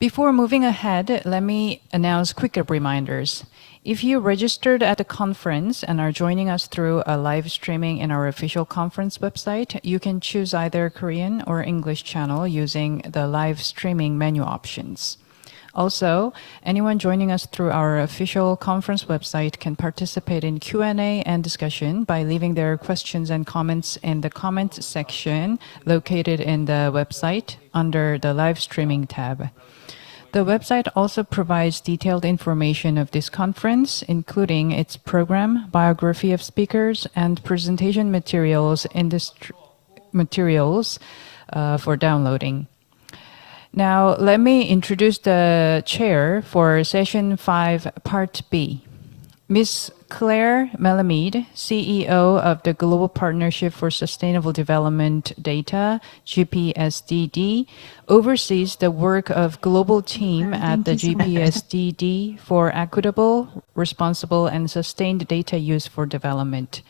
Before moving ahead, let me announce quick reminders. If you registered at the conference and are joining us through a live streaming in our official conference website, you can choose either Korean or English channel using the live streaming menu options. Also, anyone joining us through our official conference website can participate in Q&A and discussion by leaving their questions and comments in the comment section located in the website under the live streaming tab. The website also provides detailed information of this conference, including its program, biography of speakers, and presentation materials for downloading. Now, let me introduce the chair for Session 5, Part B. Ms. Claire Melamede, CEO of the Global Partnership for Sustainable Development Data, GPSDD, oversees the work of global team at the GPSDD for equitable, responsible, and sustained data use for development.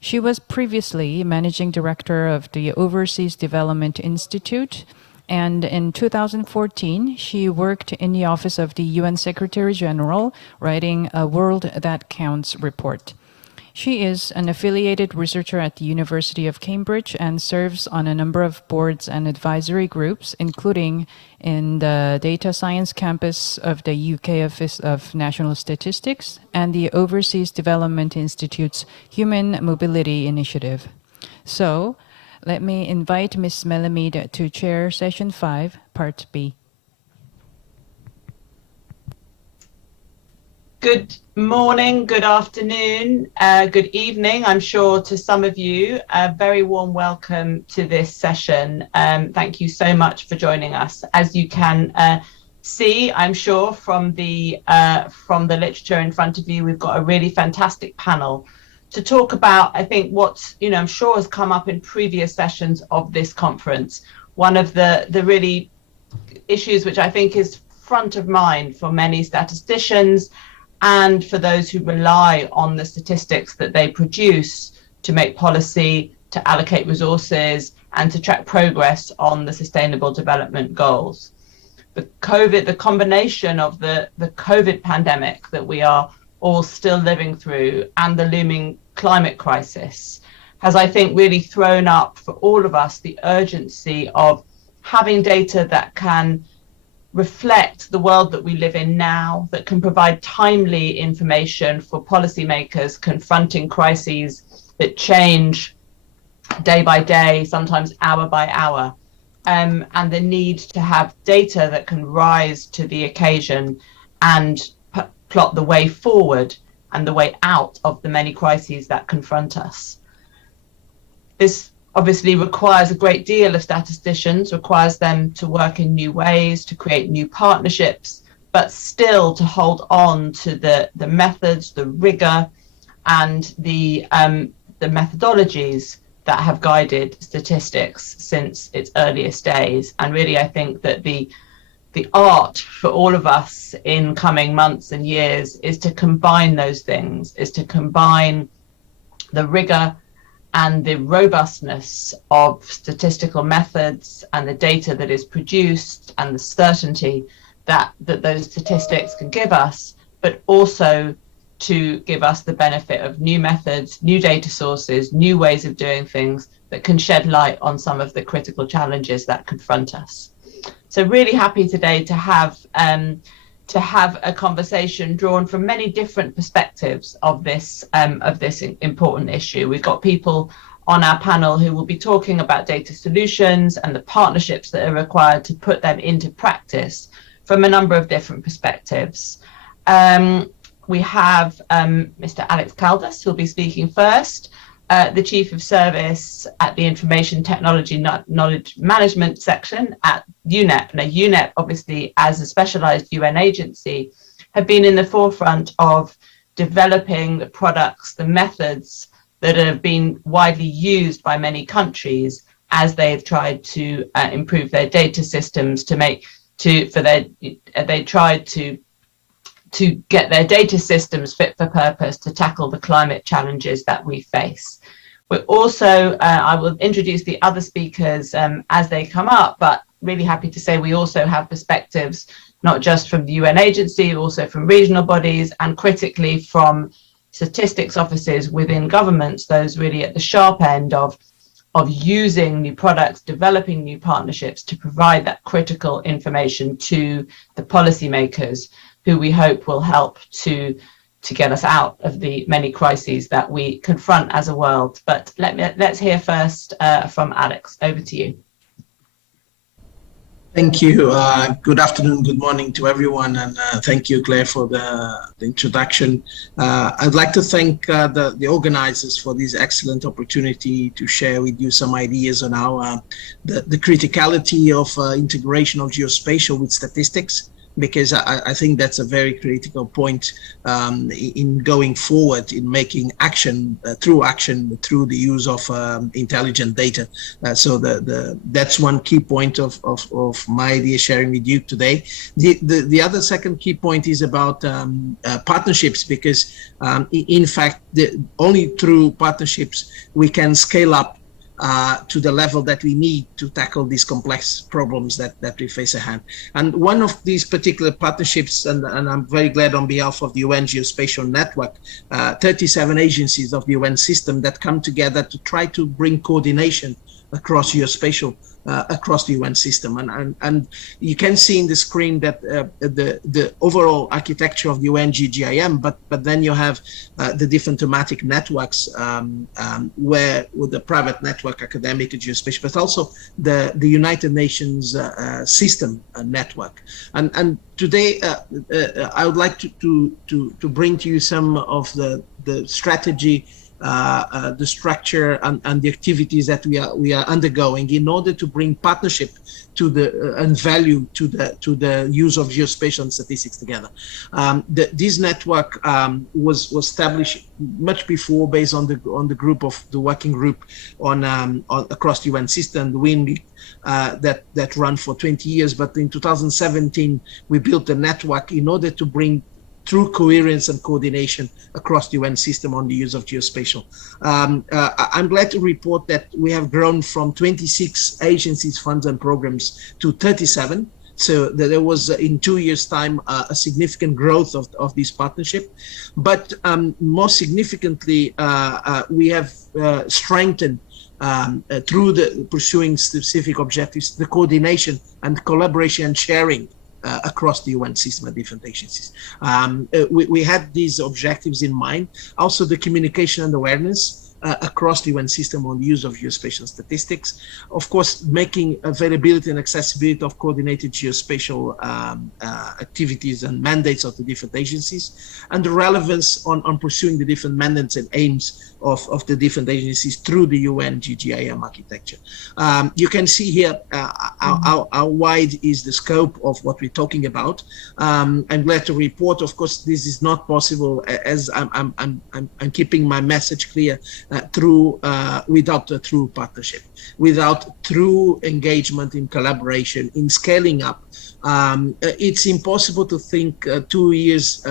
She was previously Managing Director of the Overseas Development Institute, and in 2014, she worked in the Office of the UN Secretary General, writing a World That Counts report. She is an affiliated researcher at the University of Cambridge and serves on a number of boards and advisory groups, including in the Data Science Campus of the UK Office of National Statistics and the Overseas Development Institute's Human Mobility Initiative. So, let me invite Ms. Melamede to chair Session 5, Part B. Good morning, good afternoon, good evening, I'm sure, to some of you. A very warm welcome to this session. Thank you so much for joining us. As you can see, I'm sure, from the literature in front of you, we've got a really fantastic panel to talk about, I think, what I'm sure has come up in previous sessions of this conference. One of the really issues which I think is front of mind for many statisticians and for those who rely on the statistics that they produce to make policy, to allocate resources, and to track progress on the Sustainable Development Goals. The combination of the COVID pandemic that we are all still living through and the looming climate crisis has, I think, really thrown up for all of us the urgency of having data that can reflect the world that we live in now, that can provide timely information for policymakers confronting crises that change day by day, sometimes hour by hour, and the need to have data that can rise to the occasion and plot the way forward and the way out of the many crises that confront us. This obviously requires a great deal of statisticians, requires them to work in new ways, to create new partnerships, but still to hold on to the methods, the rigor, and the methodologies that have guided statistics since its earliest days. And really, I think that the art for all of us in coming months and years is to combine those things, is to combine the rigor and the robustness of statistical methods and the data that is produced and the certainty that those statistics can give us, but also to give us the benefit of new methods, new data sources, new ways of doing things that can shed light on some of the critical challenges that confront us. So really happy today to have a conversation drawn from many different perspectives of this important issue. We've got people on our panel who will be talking about data solutions and the partnerships that are required to put them into practice from a number of different perspectives. We have Mr. Alex Caldas, who'll be speaking first, the Chief of Service at the Information Technology Knowledge Management section at UNEP. Now, UNEP, obviously, as a specialized UN agency, have been in the forefront of developing the products, the methods that have been widely used by many countries as they've tried to improve their data systems to get their data systems fit for purpose to tackle the climate challenges that we face. We're also, I will introduce the other speakers as they come up, but really happy to say we also have perspectives, not just from the UN agency, also from regional bodies, and critically from statistics offices within governments, those really at the sharp end of using new products, developing new partnerships to provide that critical information to the policymakers, who we hope will help to get us out of the many crises that we confront as a world. But let's hear first from Alex. Over to you. Thank you. Good afternoon, good morning to everyone, and thank you, Claire, for the introduction. I'd like to thank the organizers for this excellent opportunity to share with you some ideas on how the criticality of integration of geospatial with statistics, because I think that's a very critical point in going forward in making action through the use of intelligent data. So that's one key point of my idea sharing with you today. The other second key point is about partnerships, because in fact only through partnerships we can scale up to the level that we need to tackle these complex problems that we face at hand. And one of these particular partnerships, and I'm very glad on behalf of the UN Geospatial Network, 37 agencies of the UN system that come together to try to bring coordination across geospatial across the UN system, and you can see in the screen that the overall architecture of the UN GGIM, but then you have the different thematic networks where with the private network, academic, geospatial, but also the United Nations system network. And today I would like to bring to you some of the strategy, the structure and the activities that we are undergoing in order to bring partnership to the and value to the use of geospatial and statistics together. This network was established much before, based on the group of the working group on across the UN system, the WIN, that run for 20 years. But in 2017 we built a network in order to bring through coherence and coordination across the UN system on the use of geospatial. I'm glad to report that we have grown from 26 agencies, funds and programs to 37. So there was in 2 years' time a significant growth of this partnership. But more significantly, we have strengthened through the pursuing specific objectives, the coordination and collaboration and sharing across the UN system and different agencies. We had these objectives in mind. Also the communication and awareness across the UN system on the use of geospatial statistics. Of course, making availability and accessibility of coordinated geospatial activities and mandates of the different agencies, and the relevance on pursuing the different mandates and aims of the different agencies through the UN GGIM architecture. You can see here how wide is the scope of what we're talking about. I'm glad to report, of course, this is not possible as I'm keeping my message clear through without a true partnership, without true engagement in collaboration, in scaling up. It's impossible to think 2 years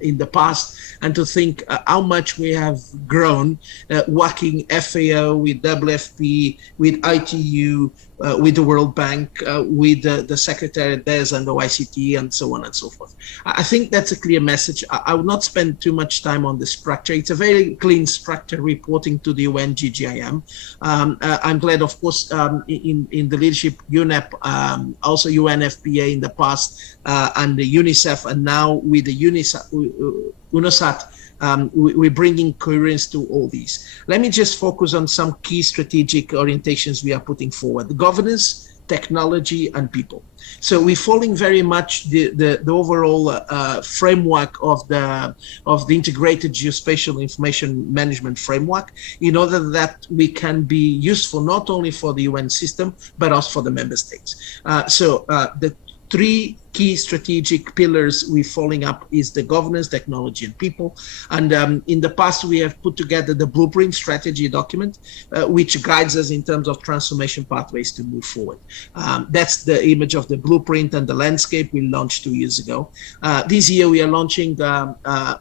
in the past and to think how much we have grown working FAO with WFP, with ITU, with the World Bank, with the Secretariat DES and the YCT, and so on and so forth. I think that's a clear message. I will not spend too much time on the structure. It's a very clean structure reporting to the UN GGIM. I'm glad, of course, in the leadership UNEP, also UNFPA in the past, and the UNICEF, and now with the UNOSAT, we're bringing coherence to all these. Let me just focus on some key strategic orientations we are putting forward: the governance, technology, and people. So we're following very much the overall framework of the integrated geospatial information management framework, in order that we can be useful not only for the UN system but also for the member states. So the three key strategic pillars we're following up is the governance, technology, and people. And in the past, we have put together the blueprint strategy document, which guides us in terms of transformation pathways to move forward. That's the image of the blueprint and the landscape we launched 2 years ago. This year, we are launching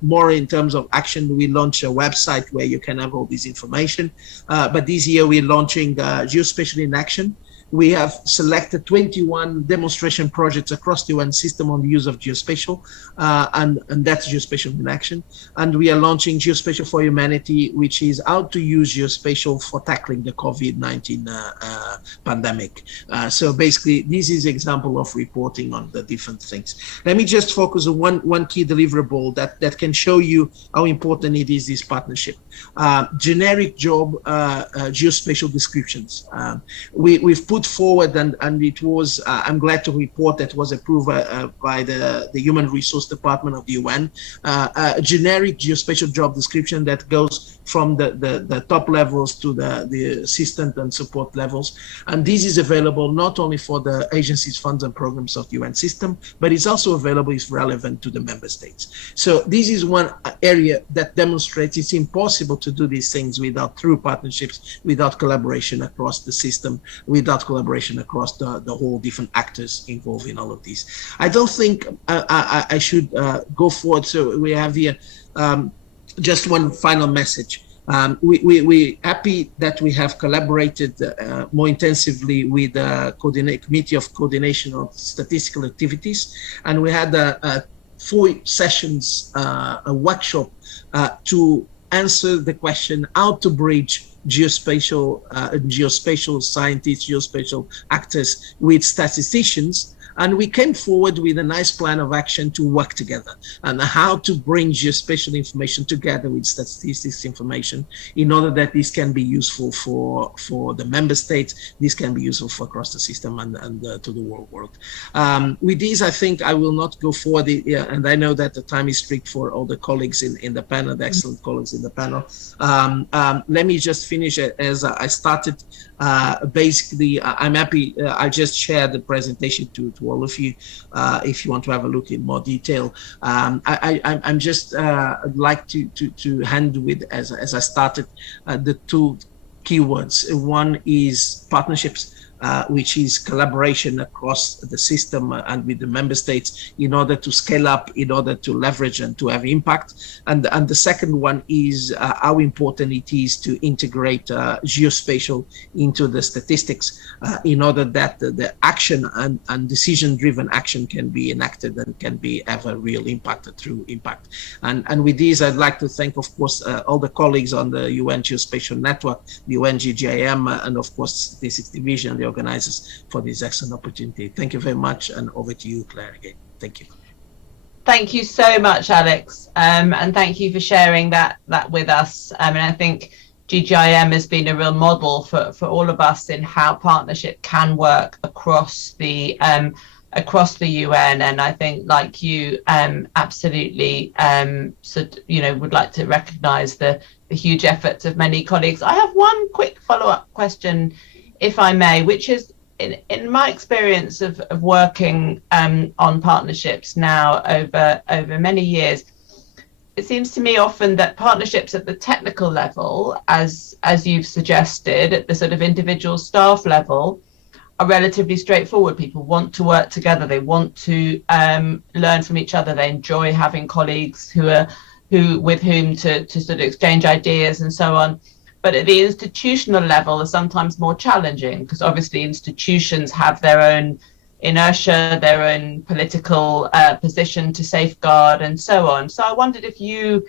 more in terms of action. We launch a website where you can have all this information. But this year, we're launching Geospatial in Action. We have selected 21 demonstration projects across the UN system on the use of geospatial, and that's Geospatial in Action. And we are launching Geospatial for Humanity, which is how to use geospatial for tackling the COVID-19 pandemic. So basically, this is an example of reporting on the different things. Let me just focus on one key deliverable that can show you how important it is, this partnership. Generic job geospatial descriptions. We've put forward, and it was, I'm glad to report that was approved by the Human Resource Department of the UN, a generic geospatial job description that goes from the top levels to the assistant and support levels. And this is available not only for the agencies, funds, and programs of the UN system, but it's also available, it's relevant to the member states. So this is one area that demonstrates it's impossible to do these things without true partnerships, without collaboration across the system, without collaboration across the whole different actors involved in all of these. I don't think I should go forward. So we have here just one final message. We're happy that we have collaborated more intensively with the Committee of Coordination of Statistical Activities, and we had 4 sessions, a workshop to answer the question how to bridge geospatial scientists, geospatial actors with statisticians. And we came forward with a nice plan of action to work together and how to bring geospatial information together with statistics information in order that this can be useful for the member states, this can be useful for across the system and to the world. With this, I think I will not go forward, and I know that the time is strict for all the colleagues in the panel, the excellent colleagues in the panel. Let me just finish as I started. Basically, I'm happy. I just shared the presentation to all of you. If you want to have a look in more detail, I'm just like to hand with as I started the 2 keywords. One is partnerships, which is collaboration across the system and with the member states in order to scale up, in order to leverage and to have impact. And the second one is how important it is to integrate geospatial into the statistics in order that the action and decision-driven action can be enacted and can have a real impact, a true impact. And with this, I'd like to thank, of course, all the colleagues on the UN Geospatial Network, the UN GGIM, and of course, Statistics Division, the organizers, for this excellent opportunity. Thank you very much, and over to you, Claire, again. Thank you. Thank you so much, Alex, and thank you for sharing that with us. And I think GGIM has been a real model for all of us in how partnership can work across the UN. And I think, like you, absolutely, would like to recognise the huge efforts of many colleagues. I have one quick follow-up question, if I may, which is, in my experience of working on partnerships now over many years, it seems to me often that partnerships at the technical level, as you've suggested, at the sort of individual staff level, are relatively straightforward. People want to work together. They want to learn from each other. They enjoy having colleagues with whom to sort of exchange ideas and so on. But at the institutional level are sometimes more challenging, because obviously institutions have their own inertia, their own political position to safeguard and so on. So I wondered if you,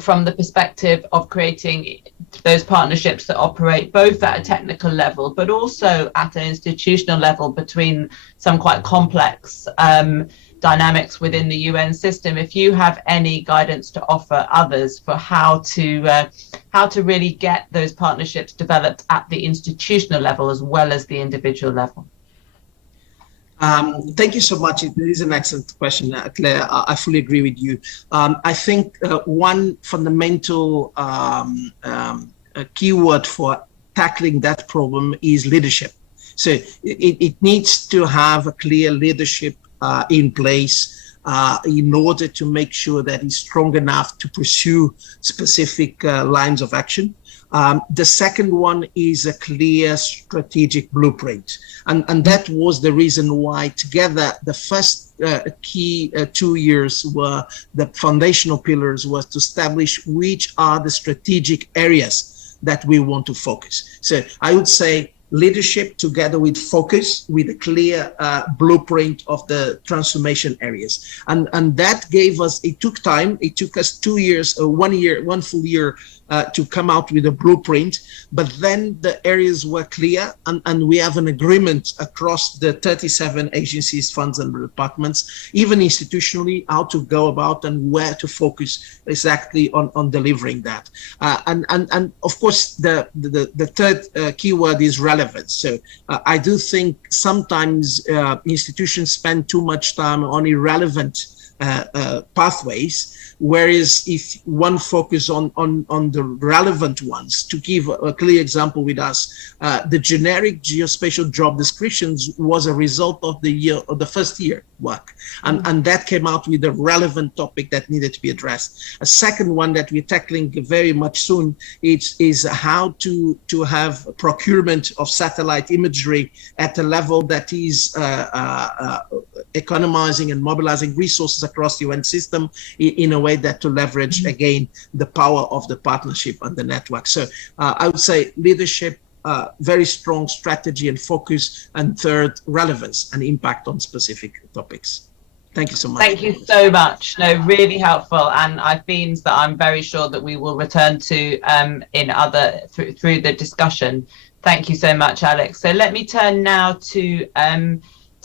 from the perspective of creating those partnerships that operate both at a technical level, but also at an institutional level between some quite complex dynamics within the UN system, if you have any guidance to offer others for how to really get those partnerships developed at the institutional level as well as the individual level. Thank you so much. It is an excellent question, Claire. I fully agree with you. I think one fundamental keyword for tackling that problem is leadership. So it needs to have a clear leadership in place in order to make sure that it's strong enough to pursue specific lines of action. The second one is a clear strategic blueprint. And that was the reason why together the first key 2 years were the foundational pillars was to establish which are the strategic areas that we want to focus. So I would say leadership together with focus, with a clear blueprint of the transformation areas. And that gave us, it took time, it took us 2 years, 1 year, 1 full year to come out with a blueprint, but then the areas were clear, and we have an agreement across the 37 agencies, funds and departments, even institutionally, how to go about and where to focus exactly on delivering that. And of course, the third keyword is relevance. So I do think sometimes institutions spend too much time on irrelevant pathways, whereas if one focus on the relevant ones, to give a clear example with us, the generic geospatial job descriptions was a result of the first year work, and that came out with a relevant topic that needed to be addressed. A second one that we're tackling very much soon is how to have procurement of satellite imagery at a level that is economizing and mobilizing resources across the UN system in a way that to leverage again the power of the partnership and the network. So I would say leadership, very strong strategy and focus, and third, relevance and impact on specific topics. Thank you so much. Thank you so much. No, really helpful, and themes that I'm very sure that we will return to in other through the discussion. Thank you so much, Alex. So let me turn now to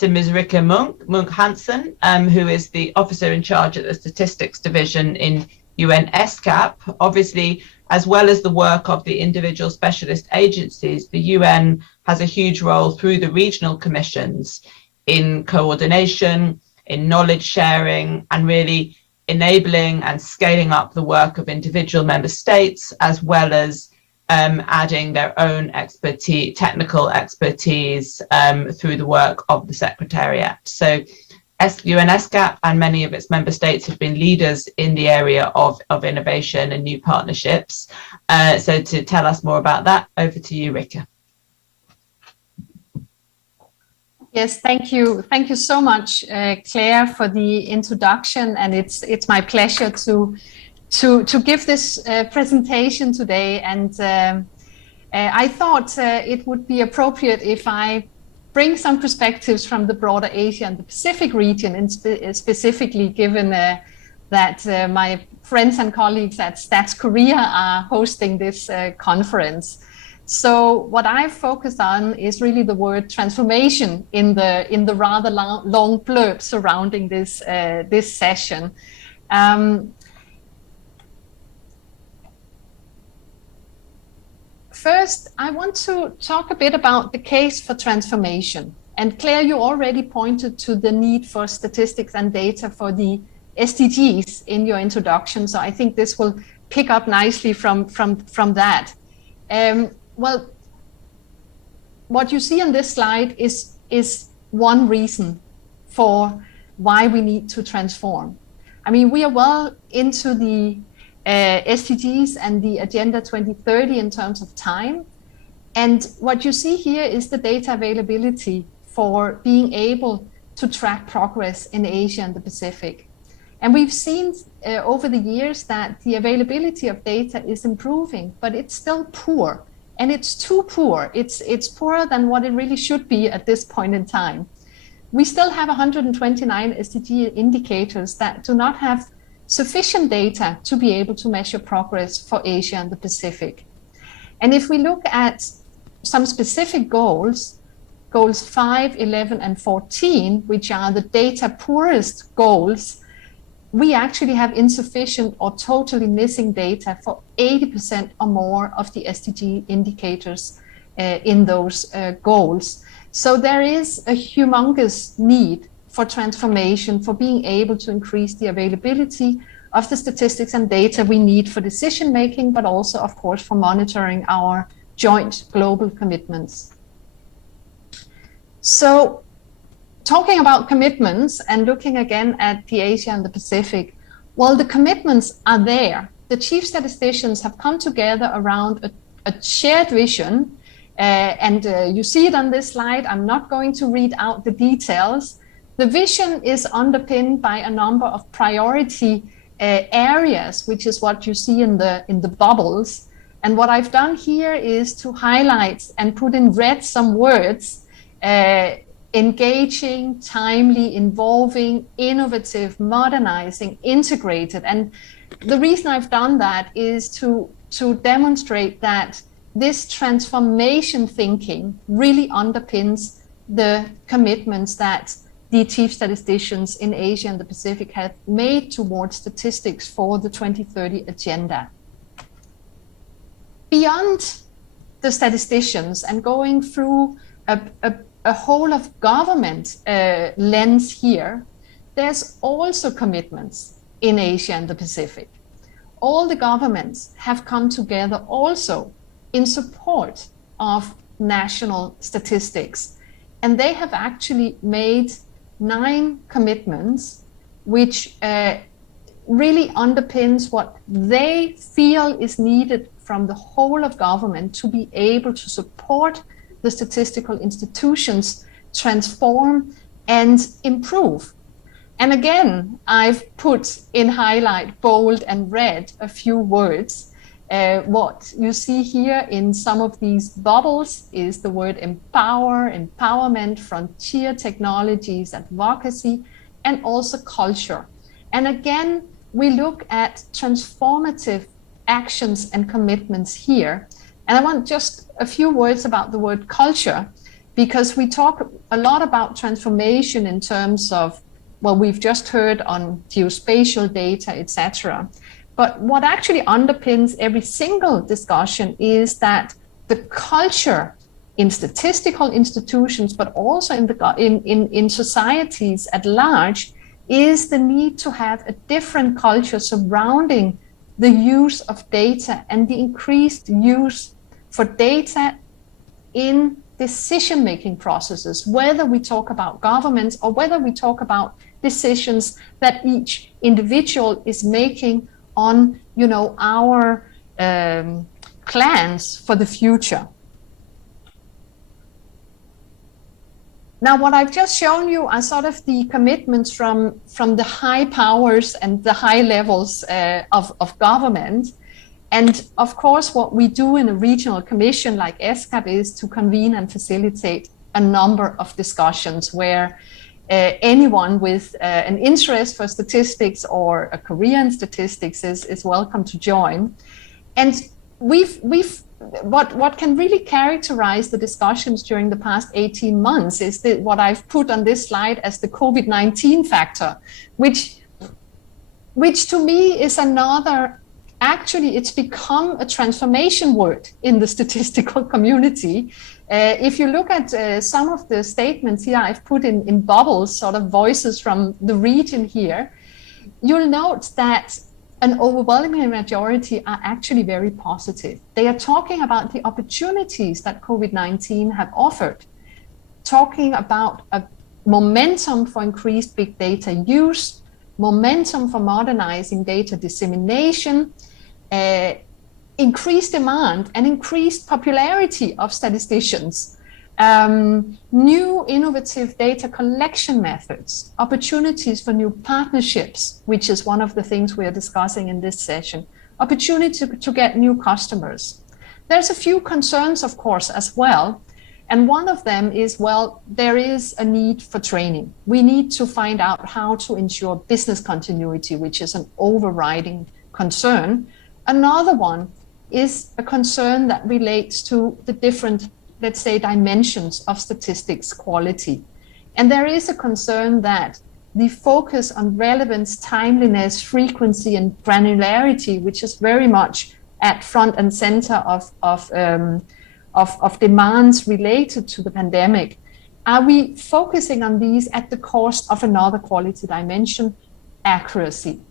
Ms. Rikke Munk Hansen, who is the officer in charge at the Statistics Division in UN ESCAP. Obviously, as well as the work of the individual specialist agencies, the UN has a huge role through the regional commissions in coordination, in knowledge sharing, and really enabling and scaling up the work of individual member states, as well as adding their own expertise, technical expertise through the work of the Secretariat. So UN ESCAP and many of its member states have been leaders in the area of innovation and new partnerships. So to tell us more about that, over to you, Rikke. Yes, thank you. Thank you so much, Claire, for the introduction. And it's my pleasure to give this presentation today. And I thought it would be appropriate if I bring some perspectives from the broader Asia and the Pacific region, and specifically given that my friends and colleagues at Stats Korea are hosting this conference. So what I've focused on is really the word transformation in the rather long blurb surrounding this session. First, I want to talk a bit about the case for transformation. And Claire, you already pointed to the need for statistics and data for the SDGs in your introduction. So I think this will pick up nicely from that. Well, what you see on this slide is one reason for why we need to transform. I mean, we are well into the SDGs and the Agenda 2030 in terms of time. And what you see here is the data availability for being able to track progress in Asia and the Pacific. And we've seen over the years that the availability of data is improving, but it's still poor. And it's too poor. It's poorer than what it really should be at this point in time. We still have 129 SDG indicators that do not have sufficient data to be able to measure progress for Asia and the Pacific. And if we look at some specific goals 5, 11, and 14, which are the data poorest goals, we actually have insufficient or totally missing data for 80% or more of the SDG indicators in those goals. So there is a humongous need for transformation, for being able to increase the availability of the statistics and data we need for decision making, but also, of course, for monitoring our joint global commitments. So talking about commitments and looking again at the Asia and the Pacific, well, the commitments are there. The chief statisticians have come together around a shared vision, and you see it on this slide. I'm not going to read out the details. The vision is underpinned by a number of priority areas, which is what you see in the bubbles. And what I've done here is to highlight and put in red some words: engaging, timely, involving, innovative, modernizing, integrated. And the reason I've done that is to demonstrate that this transformation thinking really underpins the commitments that the chief statisticians in Asia and the Pacific have made towards statistics for the 2030 agenda. Beyond the statisticians and going through a whole of government lens here, there's also commitments in Asia and the Pacific. All the governments have come together also in support of national statistics. And they have actually made 9 commitments, which really underpins what they feel is needed from the whole of government to be able to support the statistical institutions, transform and improve. And again, I've put in highlight, bold and red a few words. What you see here in some of these bubbles is the word empower, empowerment, frontier technologies, advocacy, and also culture. And again, we look at transformative actions and commitments here. And I want just a few words about the word culture, because we talk a lot about transformation in terms of, well, we've just heard on geospatial data, etc. But what actually underpins every single discussion is that the culture in statistical institutions, but also in societies at large, is the need to have a different culture surrounding the use of data and the increased use for data in decision-making processes, whether we talk about governments or whether we talk about decisions that each individual is making on, our plans for the future. Now, what I've just shown you are sort of the commitments from the high powers and the high levels of government. And of course, what we do in a regional commission like ESCAP is to convene and facilitate a number of discussions where anyone with an interest for statistics or a career in statistics is welcome to join. And what can really characterize the discussions during the past 18 months is what I've put on this slide as the COVID-19 factor, which to me is another, actually it's become a transformation word in the statistical community. If you look at some of the statements here I've put in bubbles, sort of voices from the region here, you'll note that an overwhelming majority are actually very positive. They are talking about the opportunities that COVID-19 have offered, talking about a momentum for increased big data use, momentum for modernizing data dissemination, increased demand and increased popularity of statisticians, new innovative data collection methods, opportunities for new partnerships, which is one of the things we are discussing in this session, opportunity to get new customers. There's a few concerns, of course, as well. And one of them is, well, there is a need for training. We need to find out how to ensure business continuity, which is an overriding concern. Another one is a concern that relates to the different, let's say, dimensions of statistics quality. And there is a concern that the focus on relevance, timeliness, frequency, and granularity, which is very much at front and center of demands related to the pandemic, are we focusing on these at the cost of another quality dimension, accuracy?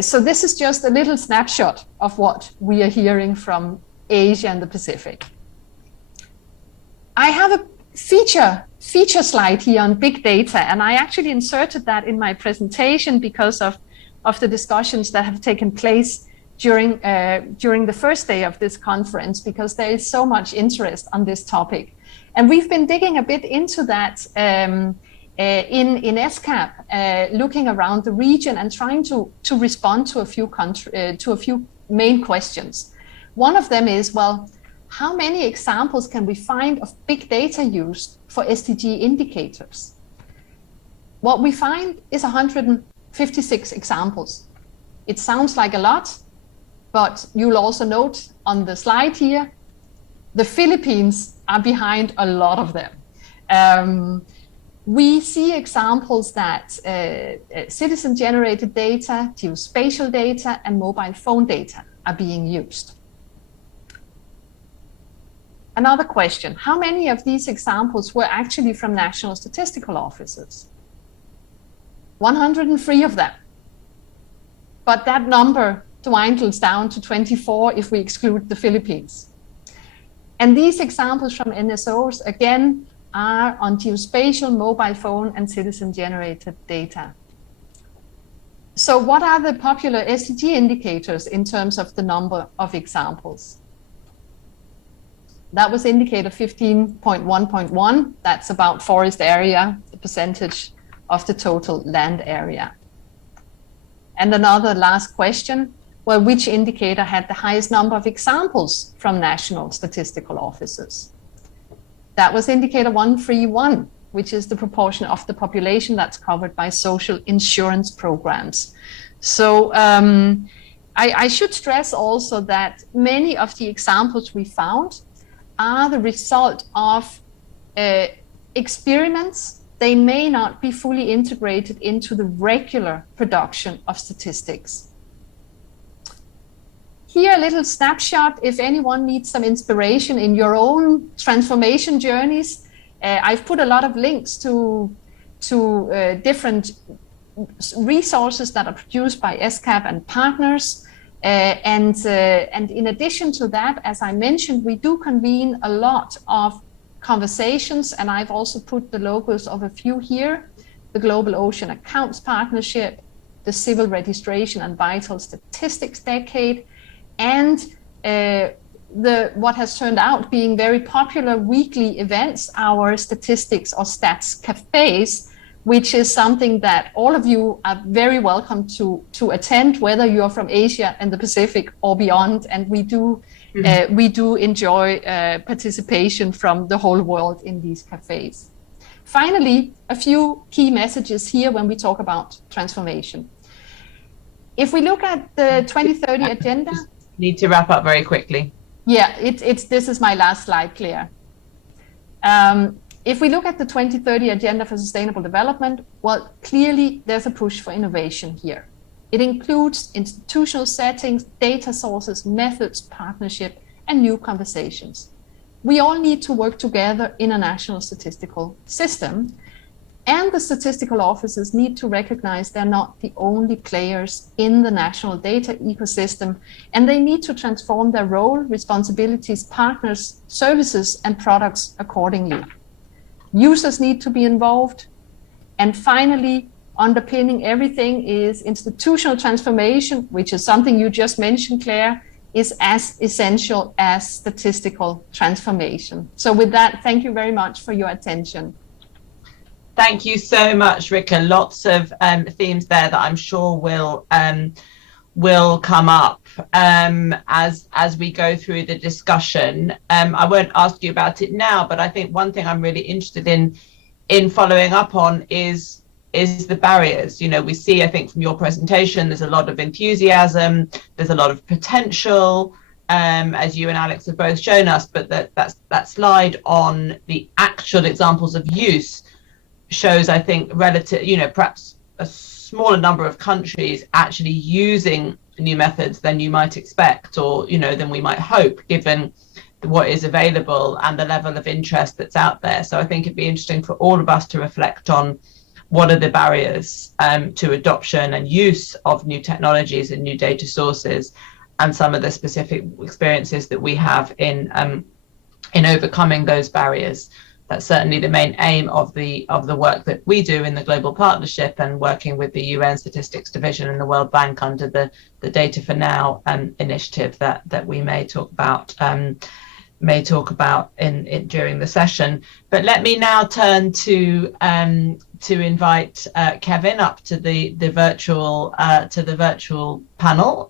So this is just a little snapshot of what we are hearing from Asia and the Pacific. I have a feature feature slide here on big data, and I actually inserted that in my presentation because of the discussions that have taken place during the first day of this conference, because there is so much interest on this topic. And we've been digging a bit into that in SCAP, looking around the region and trying to respond to a few main questions. One of them is, well, how many examples can we find of big data used for SDG indicators? What we find is 156 examples. It sounds like a lot, but you'll also note on the slide here, the Philippines are behind a lot of them. We see examples that citizen-generated data, geospatial data, and mobile phone data are being used. Another question, how many of these examples were actually from national statistical offices? 103 of them. But that number dwindles down to 24 if we exclude the Philippines. And these examples from NSOs, again, are on geospatial, mobile phone, and citizen-generated data. So what are the popular SDG indicators in terms of the number of examples? That was indicator 15.1.1. That's about forest area, the percentage of the total land area. And another last question, well, which indicator had the highest number of examples from national statistical offices? That was indicator 131, which is the proportion of the population that's covered by social insurance programs. So I should stress also that many of the examples we found are the result of experiments. They may not be fully integrated into the regular production of statistics. Here, a little snapshot, if anyone needs some inspiration in your own transformation journeys. I've put a lot of links to different resources that are produced by SCAP and partners. And in addition to that, as I mentioned, we do convene a lot of conversations, and I've also put the logos of a few here: the Global Ocean Accounts Partnership, the Civil Registration and Vital Statistics Decade, and what has turned out being very popular weekly events, our statistics or stats cafes, which is something that all of you are very welcome to attend, whether you're from Asia and the Pacific or beyond. And we do enjoy participation from the whole world in these cafes. Finally, a few key messages here when we talk about transformation. If we look at the 2030 agenda, need to wrap up very quickly. Yeah, this is my last slide, Claire. If we look at the 2030 Agenda for Sustainable Development, well, clearly there's a push for innovation here. It includes institutional settings, data sources, methods, partnership, and new conversations. We all need to work together in a national statistical system, and the statistical offices need to recognize they're not the only players in the national data ecosystem, and they need to transform their role, responsibilities, partners, services, and products accordingly. Users need to be involved. And finally, underpinning everything is institutional transformation, which is something you just mentioned, Claire, is as essential as statistical transformation. So with that, thank you very much for your attention. Thank you so much, Rika. Lots of themes there that I'm sure will come up as we go through the discussion. I won't ask you about it now, but I think one thing I'm really interested in following up on is the barriers. You know, we see, I think from your presentation, there's a lot of enthusiasm, there's a lot of potential, as you and Alex have both shown us, but that slide on the actual examples of use shows, I think, relative, you know, perhaps a smaller number of countries actually using new methods than you might expect, or, you know, than we might hope, given what is available and the level of interest that's out there. So I think it'd be interesting for all of us to reflect on what are the barriers to adoption and use of new technologies and new data sources, and some of the specific experiences that we have in overcoming those barriers. that's certainly the main aim of the work that we do in the global partnership, and working with the UN Statistics Division and the World Bank under the Data for Now initiative that we may talk about in during the session. But let me now turn to invite Kevin up to the virtual panel.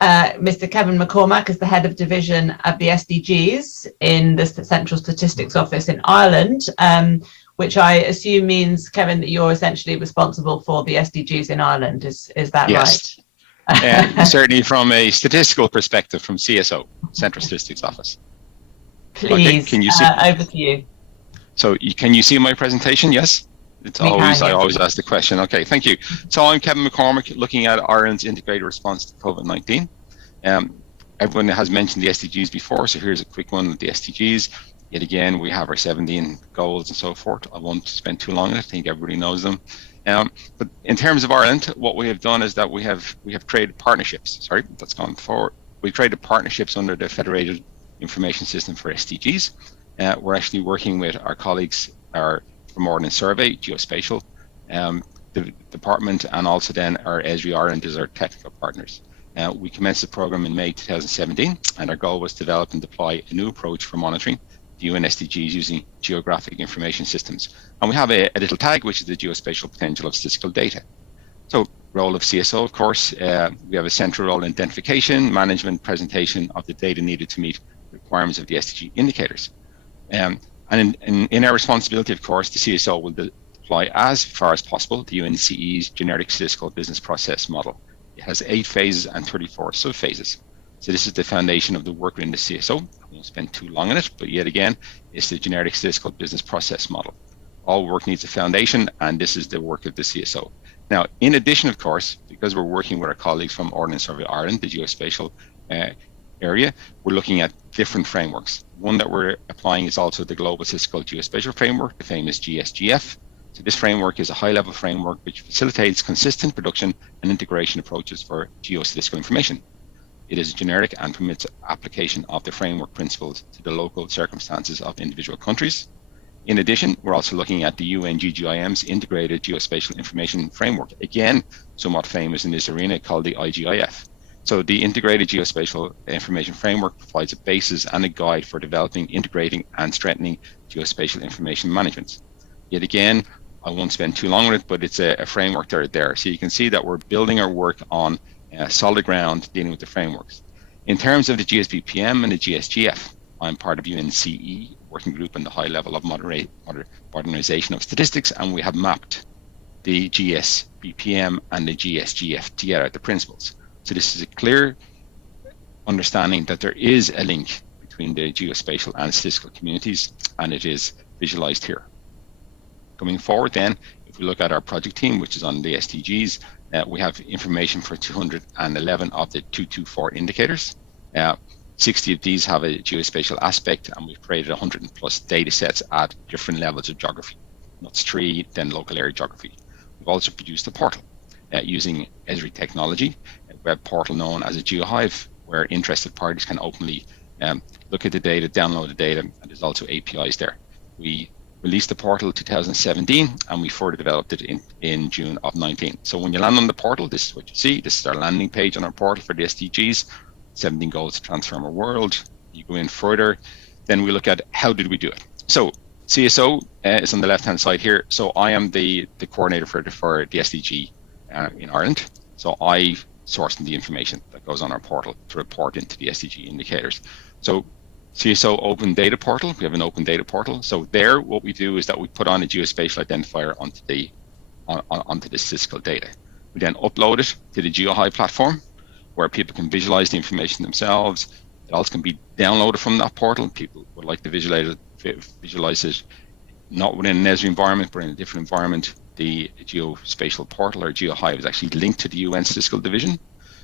Mr. Kevin Mccormack is the head of division of the SDGs in the Central Statistics Office in Ireland, which I assume means, Kevin, that you're essentially responsible for the SDGs in Ireland. Is that yes. right? Certainly from a statistical perspective from CSO, Central Statistics Office. Please, okay, can you see? Over to you. So can you see my presentation? Yes? I always ask the question. Okay, thank you. So I'm Kevin Mccormack, looking at Ireland's integrated response to COVID-19. Everyone has mentioned the SDGs before, so here's a quick one of the SDGs. Yet again, we have our 17 goals and so forth. I won't spend too long on it. I think everybody knows them. But in terms of Ireland, what we have done is that we have created partnerships. Sorry, that's gone forward. We created partnerships under the Federated Information System for SDGs. We're actually working with our colleagues from Ordnance Survey, Geospatial, the department, and also then our Esri Ireland is our technical partners. We commenced the program in May 2017, and our goal was to develop and deploy a new approach for monitoring the UN SDGs using geographic information systems. And we have a little tag, which is the geospatial potential of statistical data. So, role of CSO, of course, we have a central role in identification, management, presentation of the data needed to meet the requirements of the SDG indicators. And in our responsibility, of course, the CSO will deploy as far as possible the UNCE's generic statistical business process model. It has 8 phases and 34 subphases. So this is the foundation of the work within the CSO. I won't spend too long on it, but yet again, it's the generic statistical business process model. All work needs a foundation, and this is the work of the CSO. Now, in addition, of course, because we're working with our colleagues from Ordnance Survey Ireland, the geospatial area, we're looking at different frameworks. One that we're applying is also the Global Statistical Geospatial Framework, the famous GSGF. So this framework is a high-level framework which facilitates consistent production and integration approaches for geostatistical information. It is generic and permits application of the framework principles to the local circumstances of individual countries. In addition, we're also looking at the UN GGIM's Integrated Geospatial Information Framework, again, somewhat famous in this arena, called the IGIF. So the Integrated Geospatial Information Framework provides a basis and a guide for developing, integrating, and strengthening geospatial information management. Yet again, I won't spend too long on it, but it's a framework there. So you can see that we're building our work on solid ground dealing with the frameworks. In terms of the GSBPM and the GSGF, I'm part of UNCE working group on the high level of modernization of statistics, and we have mapped the GSBPM and the GSGF together, the principles. So this is a clear understanding that there is a link between the geospatial and statistical communities, and it is visualized here. Going forward then, if we look at our project team, which is on the SDGs, we have information for 211 of the 224 indicators. 60 of these have a geospatial aspect, and we've created 100 plus data sets at different levels of geography. NUTS 3, then local area geography. We've also produced a portal using Esri technology, a web portal known as a GeoHive, where interested parties can openly look at the data, download the data, and there's also APIs there. We released the portal 2017, and we further developed it in June of 19. So when you land on the portal, this is what you see. This is our landing page on our portal for the SDGs, 17 goals to transform our world. You go in further, then we look at how did we do it. So CSO is on the left-hand side here. So I am the coordinator for the SDG in Ireland. So I source the information that goes on our portal to report into the SDG indicators. So CSO Open Data Portal, we have an open data portal. So there, what we do is that we put on a geospatial identifier onto the statistical data. We then upload it to the GeoHive platform, where people can visualize the information themselves. It also can be downloaded from that portal. People would like to visualize it not within an Esri environment, but in a different environment. The geospatial portal or GeoHive is actually linked to the UN Statistical Division,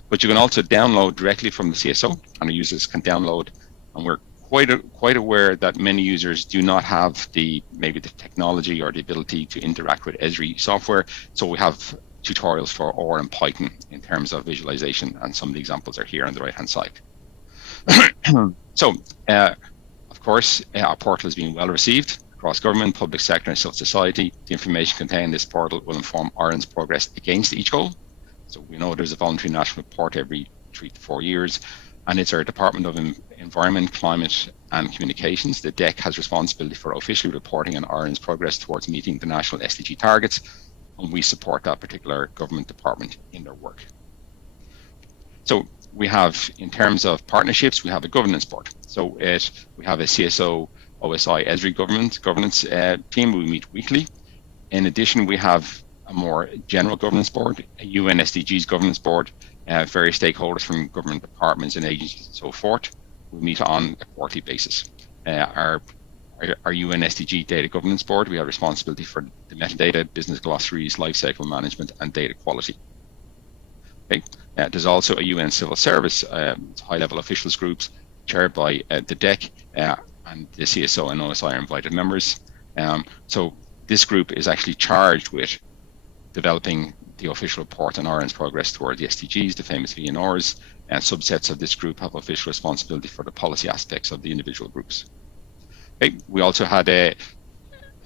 but you can also download directly from the CSO, and our users can download. And we're quite aware that many users do not have maybe the technology or the ability to interact with Esri software. So we have tutorials for R and Python in terms of visualization, and some of the examples are here on the right-hand side. So, of course, our portal has been well received across government, public sector and civil society. The information contained in this portal will inform Ireland's progress against each goal. So we know there's a voluntary national report every 3 to 4 years, and it's our Department of Environment, Climate and Communications. The DEC has responsibility for officially reporting on Ireland's progress towards meeting the national SDG targets, and we support that particular government department in their work. So we have, in terms of partnerships, we have a governance board. So we have a CSO OSI ESRI governance team. We meet weekly. In addition, we have a more general governance board, a UN SDGs governance board, various stakeholders from government departments and agencies and so forth. We meet on a quarterly basis. Our UN SDG data governance board, we have responsibility for the metadata, business glossaries, lifecycle management, and data quality. Okay. There's also a UN civil service high-level officials groups chaired by the DEC, and the CSO and OSI are invited members. So this group is actually charged with developing the official report on Ireland's progress toward the SDGs, the famous VNRs, and subsets of this group have official responsibility for the policy aspects of the individual groups. Okay. We also had an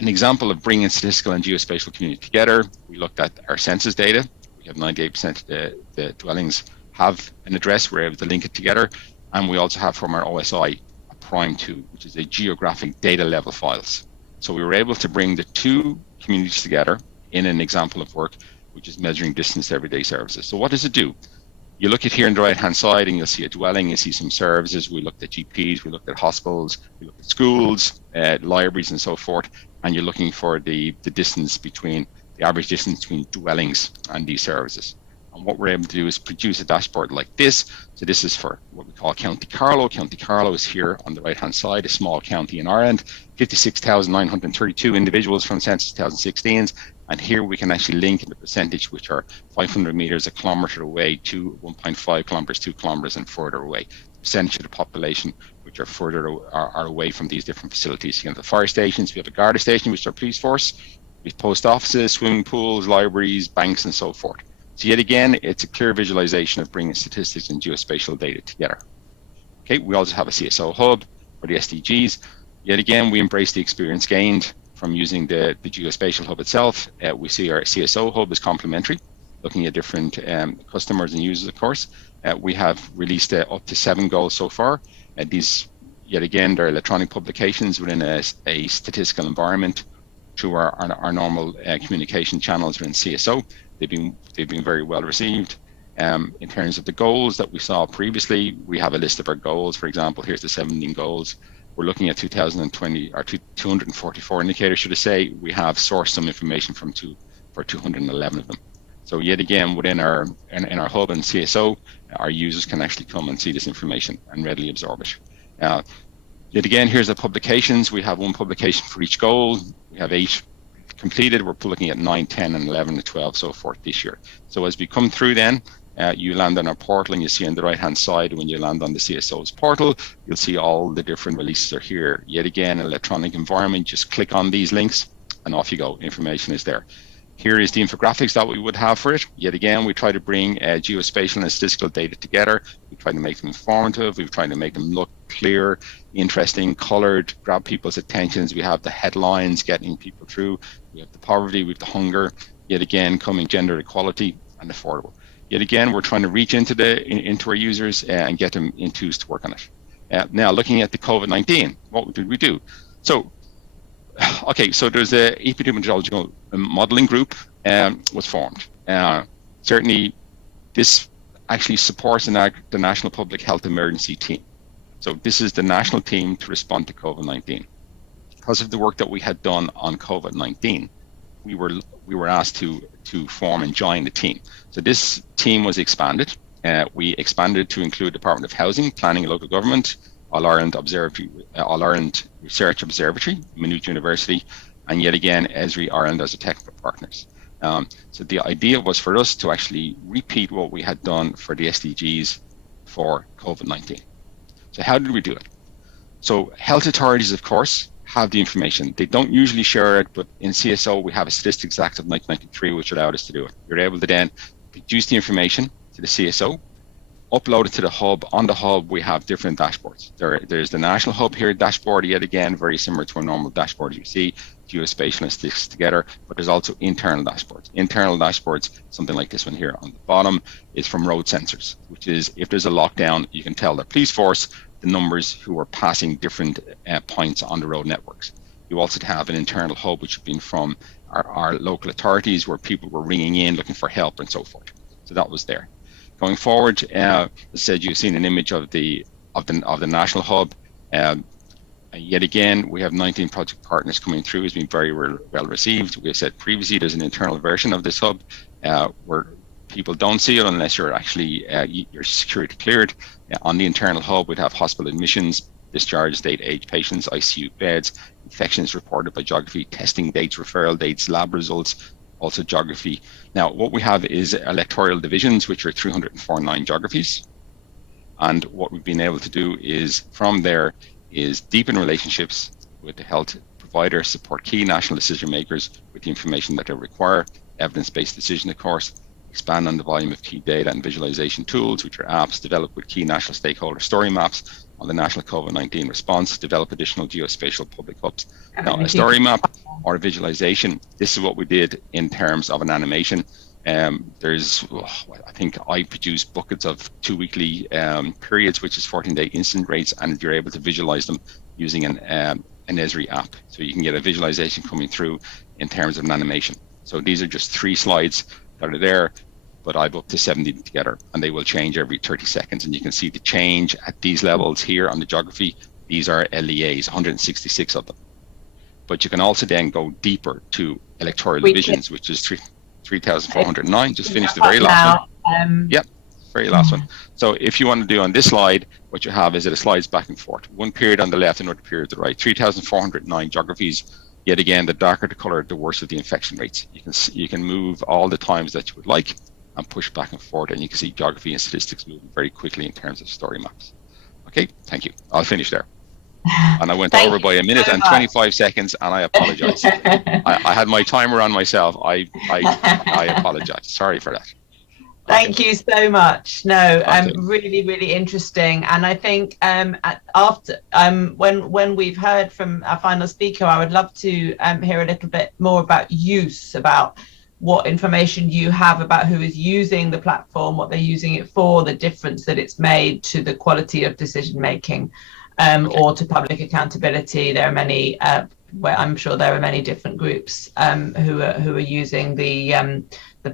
example of bringing statistical and geospatial community together. We looked at our census data. We have 98% of the dwellings have an address. We're able to link it together. And we also have from our OSI a Prime 2, which is a geographic data level files. So we were able to bring the two communities together in an example of work, which is measuring distance to everyday services. So what does it do? You look at here on the right-hand side and you'll see a dwelling, you see some services. We looked at GPs, we looked at hospitals, we looked at schools, libraries and so forth. And you're looking for the distance between, the average distance between dwellings and these services. And what we're able to do is produce a dashboard like this. So this is for what we call County Carlow. County Carlow is here on the right-hand side, a small county in Ireland, 56,932 individuals from census 2016. And here we can actually link the percentage, which are 500 meters, a kilometer away to 1.5 kilometers, 2 kilometers and further away. The percentage of the population which are further are away from these different facilities. You have the fire stations, we have a Garda station, which is our police force, we have post offices, swimming pools, libraries, banks and so forth. So yet again, it's a clear visualization of bringing statistics and geospatial data together. Okay, we also have a CSO Hub for the SDGs. Yet again, we embrace the experience gained from using the geospatial hub itself. We see our CSO Hub is complementary, looking at different customers and users, of course. We have released up to 7 goals so far. These, yet again, they're electronic publications within a statistical environment through our normal communication channels within CSO. They've been very well received. In terms of the goals that we saw previously, we have a list of our goals. For example, here's the 17 goals. We're looking at 2020 or 244 indicators, should I say. We have sourced some information for 211 of them. So yet again, within our hub and CSO, our users can actually come and see this information and readily absorb it. Yet again, here's the publications. We have 1 publication for each goal. We have 8 completed. We're looking at 9, 10, and 11 and 12, so forth this year. So as we come through then, you land on our portal and you see on the right-hand side, when you land on the CSO's portal, you'll see all the different releases are here. Yet again, electronic environment, just click on these links and off you go. Information is there. Here is the infographics that we would have for it. Yet again, we try to bring geospatial and statistical data together. We try to make them informative. We've tried to make them look clear, interesting, colored, grab people's attentions. We have the headlines getting people through. We have the poverty, we have the hunger. Yet again, coming gender equality and affordable. Yet again, we're trying to reach into our users and get them enthused to work on it. Now, looking at the COVID-19, what did we do? So, okay, so there's a epidemiological modeling group was formed. Certainly, this actually supports the National Public Health Emergency Team. So this is the national team to respond to COVID-19. Because of the work that we had done on COVID-19, we were asked to form and join the team. So this team was expanded. We expanded to include Department of Housing, Planning and Local Government, All Ireland Research Observatory, Maynooth University, and yet again, ESRI Ireland as a technical partners. So the idea was for us to actually repeat what we had done for the SDGs for COVID-19. So how did we do it? So health authorities, of course, have the information. They don't usually share it, but in CSO, we have a Statistics Act of 1993, which allowed us to do it. You're able to then produce the information to the CSO. uploaded to the hub. On the hub, we have different dashboards. There's the national hub here dashboard, yet again, very similar to a normal dashboard you see, geospatial and sticks together, but there's also internal dashboards. Internal dashboards, something like this one here on the bottom, is from road sensors, which is if there's a lockdown, you can tell the police force the numbers who are passing different points on the road networks. You also have an internal hub, which has been from our local authorities, where people were ringing in looking for help and so forth. So that was there. Going forward, as I said, you've seen an image of the national hub. Yet again, we have 19 project partners coming through. It's been very well received. We said previously, there's an internal version of this hub where people don't see it unless you're actually you're security cleared. On the internal hub, we'd have hospital admissions, discharge date, age patients, ICU beds, infections reported by geography, testing dates, referral dates, lab results, also geography. Now, what we have is electoral divisions, which are 349 geographies. And what we've been able to do is, from there, is deepen relationships with the health provider, support key national decision makers with the information that they require, evidence-based decision, of course, expand on the volume of key data and visualization tools, which are apps developed with key national stakeholder story maps on the national COVID-19 response, develop additional geospatial public hubs. Now, a story map or a visualization, this is what we did in terms of an animation. I think I produce buckets of 2 weekly periods, which is 14-day incident rates, and you're able to visualize them using an Esri app. So you can get a visualization coming through in terms of an animation. So these are just 3 slides that are there, but I've up to 70 together, and they will change every 30 seconds. And you can see the change at these levels here on the geography. These are LEAs, 166 of them. But you can also then go deeper to electoral divisions, which is 3,409. Just finished the very last one. Yep, very last one. So if you want to do on this slide, what you have is that it slides back and forth. One period on the left, another period on the right. 3,409 geographies. Yet again, the darker the color, the worse of the infection rates. You can move all the times that you would like and push back and forth, and you can see geography and statistics moving very quickly in terms of story maps. Okay, thank you. I'll finish there. And I went over by a minute and 25 seconds, and I apologize. I had my timer on myself. I apologize. Sorry for that. Thank you so much. No, really, really interesting. And I think after when we've heard from our final speaker, I would love to hear a little bit more about use, about what information you have about who is using the platform, what they're using it for, the difference that it's made to the quality of decision making, or to public accountability. There are many, I'm sure there are many different groups who are using the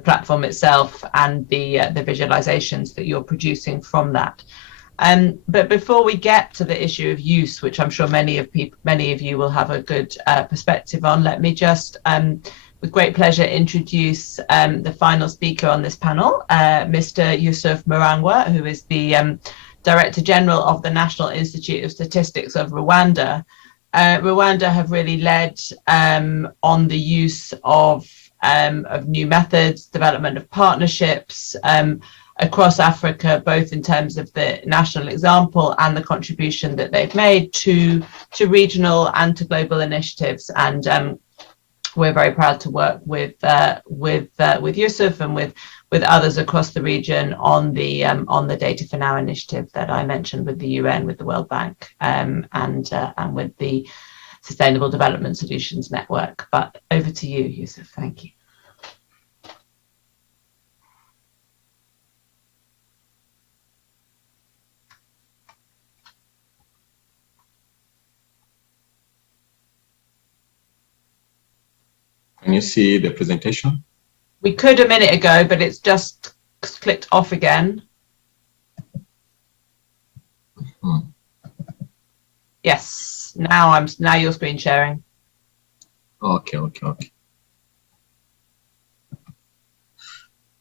platform itself and the visualizations that you're producing from that. But before we get to the issue of use, which I'm sure many of you will have a good perspective on, let me just, with great pleasure, introduce the final speaker on this panel, Mr. Yusuf Murangwa, who is the Director General of the National Institute of Statistics of Rwanda. Rwanda have really led on the use of new methods, development of partnerships across Africa, both in terms of the national example and the contribution that they've made to regional and to global initiatives. And we're very proud to work with Yusuf and with others across the region on the Data for Now initiative that I mentioned with the UN, with the World Bank, and with the Sustainable Development Solutions Network. But over to you, Yusuf. Thank you. Can you see the presentation? We could a minute ago, but it's just clicked off again. Yes, now you're screen sharing. Okay.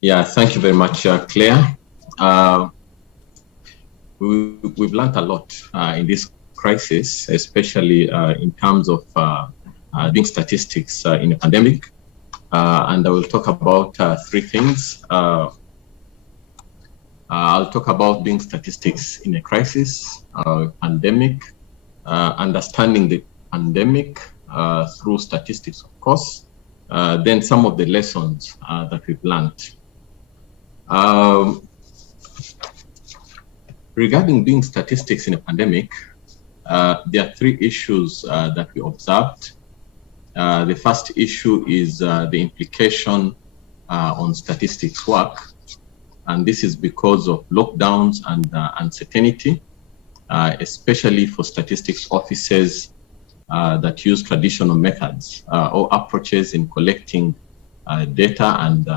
Yeah, thank you very much, Claire. We've learned a lot in this crisis, especially in terms of doing statistics in a pandemic. And I will talk about 3 things. I'll talk about doing statistics in a crisis, pandemic, understanding the pandemic through statistics, of course, then some of the lessons that we've learned. Regarding doing statistics in a pandemic, there are three issues that we observed. The first issue is the implication on statistics work. And this is because of lockdowns and uncertainty, especially for statistics offices that use traditional methods or approaches in collecting data and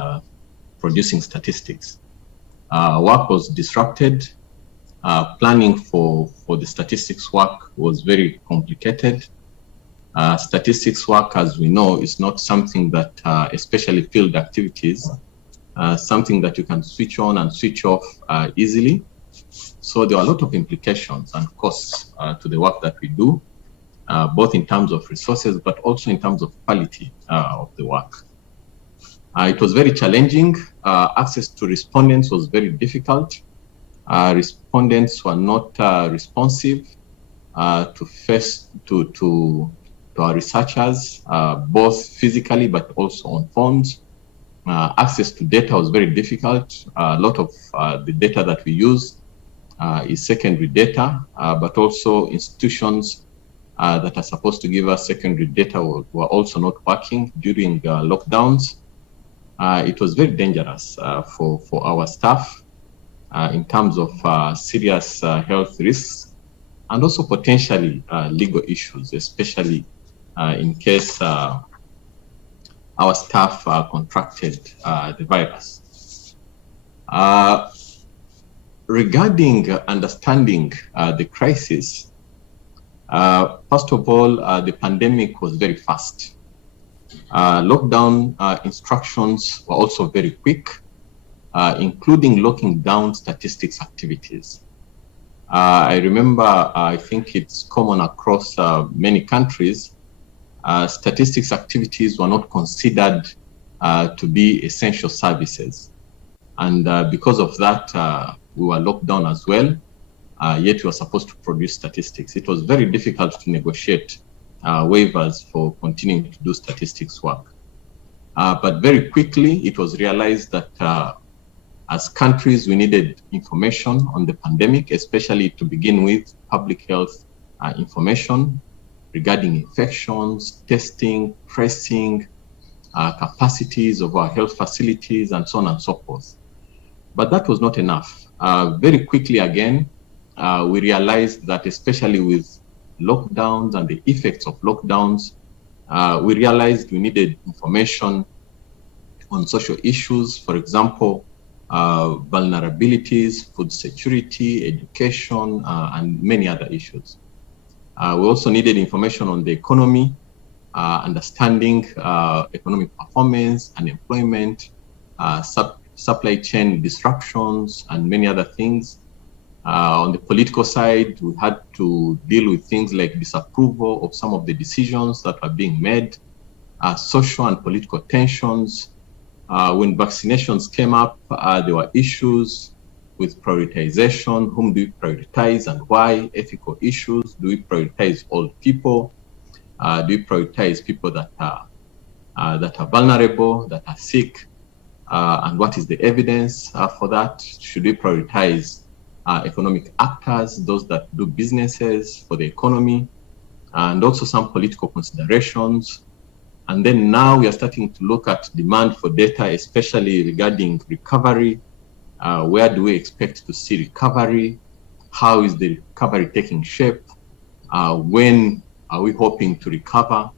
producing statistics. Work was disrupted. Planning for the statistics work was very complicated. Statistics work, as we know, is not something that, especially field activities, something that you can switch on and switch off easily. So there are a lot of implications and costs to the work that we do, both in terms of resources, but also in terms of quality of the work. It was very challenging. Access to respondents was very difficult. Respondents were not responsive to our researchers, both physically but also on phones. Access to data was very difficult. A lot of the data that we use is secondary data, but also institutions that are supposed to give us secondary data were also not working during lockdowns. It was very dangerous for our staff in terms of serious health risks and also potentially legal issues, especially in case our staff contracted the virus. Regarding understanding the crisis, first of all, the pandemic was very fast. Lockdown instructions were also very quick, including locking down statistics activities. I remember, I think it's common across many countries, statistics activities were not considered to be essential services. And because of that, we were locked down as well, yet we were supposed to produce statistics. It was very difficult to negotiate waivers for continuing to do statistics work. But very quickly, it was realized that as countries, we needed information on the pandemic, especially to begin with public health information regarding infections, testing, tracing, capacities of our health facilities, and so on and so forth. But that was not enough. Very quickly again, we realized that especially with lockdowns and the effects of lockdowns, we realized we needed information on social issues, for example, vulnerabilities, food security, education, and many other issues. We also needed information on the economy, understanding economic performance, unemployment, supply chain disruptions, and many other things. On the political side, we had to deal with things like disapproval of some of the decisions that were being made, social and political tensions. When vaccinations came up, there were issues with prioritization. Whom do we prioritize and why? Ethical issues. Do we prioritize old people? Do we prioritize people that are vulnerable, that are sick? And what is the evidence for that? Should we prioritize economic actors, those that do businesses for the economy, and also some political considerations? And then now we are starting to look at demand for data, especially regarding recovery. Where do we expect to see recovery? How is the recovery taking shape? When are we hoping to recover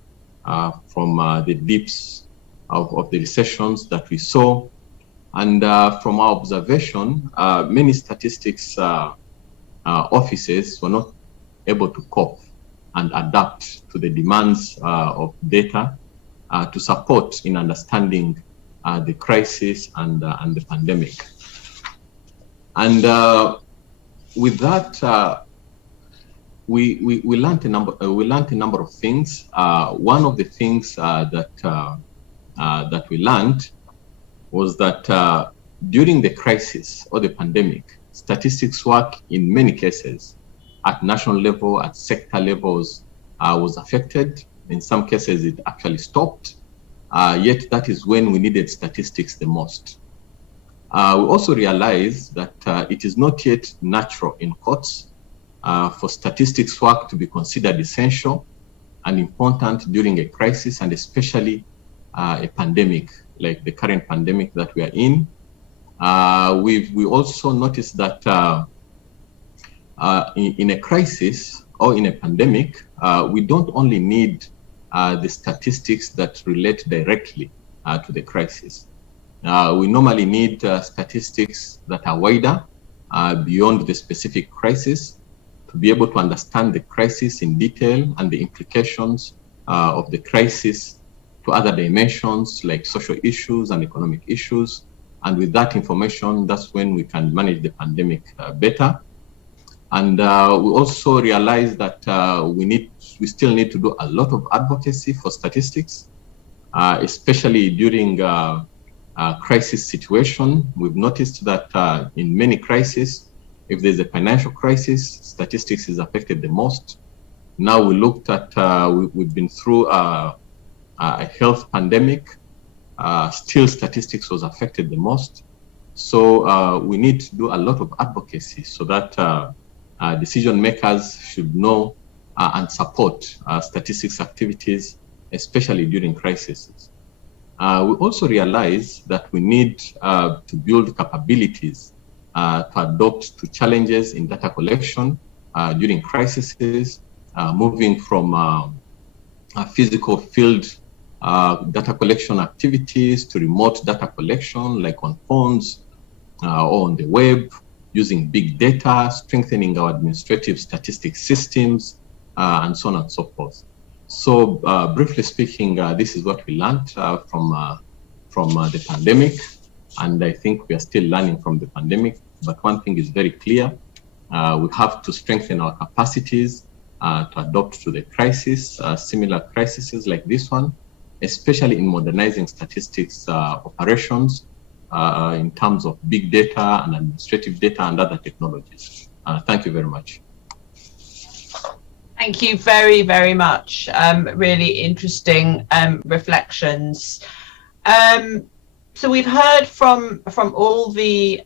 from the dips of the recessions that we saw? And from our observation, many statistics offices were not able to cope and adapt to the demands of data to support in understanding the crisis and the pandemic. And with that, we learned a number of things. One of the things that we learned was that during the crisis or the pandemic, statistics work in many cases at national level, at sector levels, was affected. In some cases, it actually stopped. Yet that is when we needed statistics the most. We also realize that it is not yet natural in courts for statistics work to be considered essential and important during a crisis, and especially a pandemic like the current pandemic that we are in. We also noticed that in a crisis or in a pandemic, we don't only need the statistics that relate directly to the crisis. We normally need statistics that are wider beyond the specific crisis to be able to understand the crisis in detail and the implications of the crisis to other dimensions like social issues and economic issues. And with that information, that's when we can manage the pandemic better. And we also realize that we still need to do a lot of advocacy for statistics, especially during crisis situation. We've noticed that in many crises, if there's a financial crisis, statistics is affected the most. Now we looked at, we've been through a health pandemic, still statistics was affected the most. So we need to do a lot of advocacy so that decision makers should know and support statistics activities, especially during crises. We also realize that we need to build capabilities to adapt to challenges in data collection during crises, moving from physical field data collection activities to remote data collection, like on phones or on the web, using big data, strengthening our administrative statistics systems, and so on and so forth. So briefly speaking, this is what we learned from the pandemic. And I think we are still learning from the pandemic. But one thing is very clear. We have to strengthen our capacities to adapt to the crisis, similar crises like this one, especially in modernizing statistics operations in terms of big data and administrative data and other technologies. Thank you very much. Thank you very, very much. Really interesting reflections. So we've heard from all the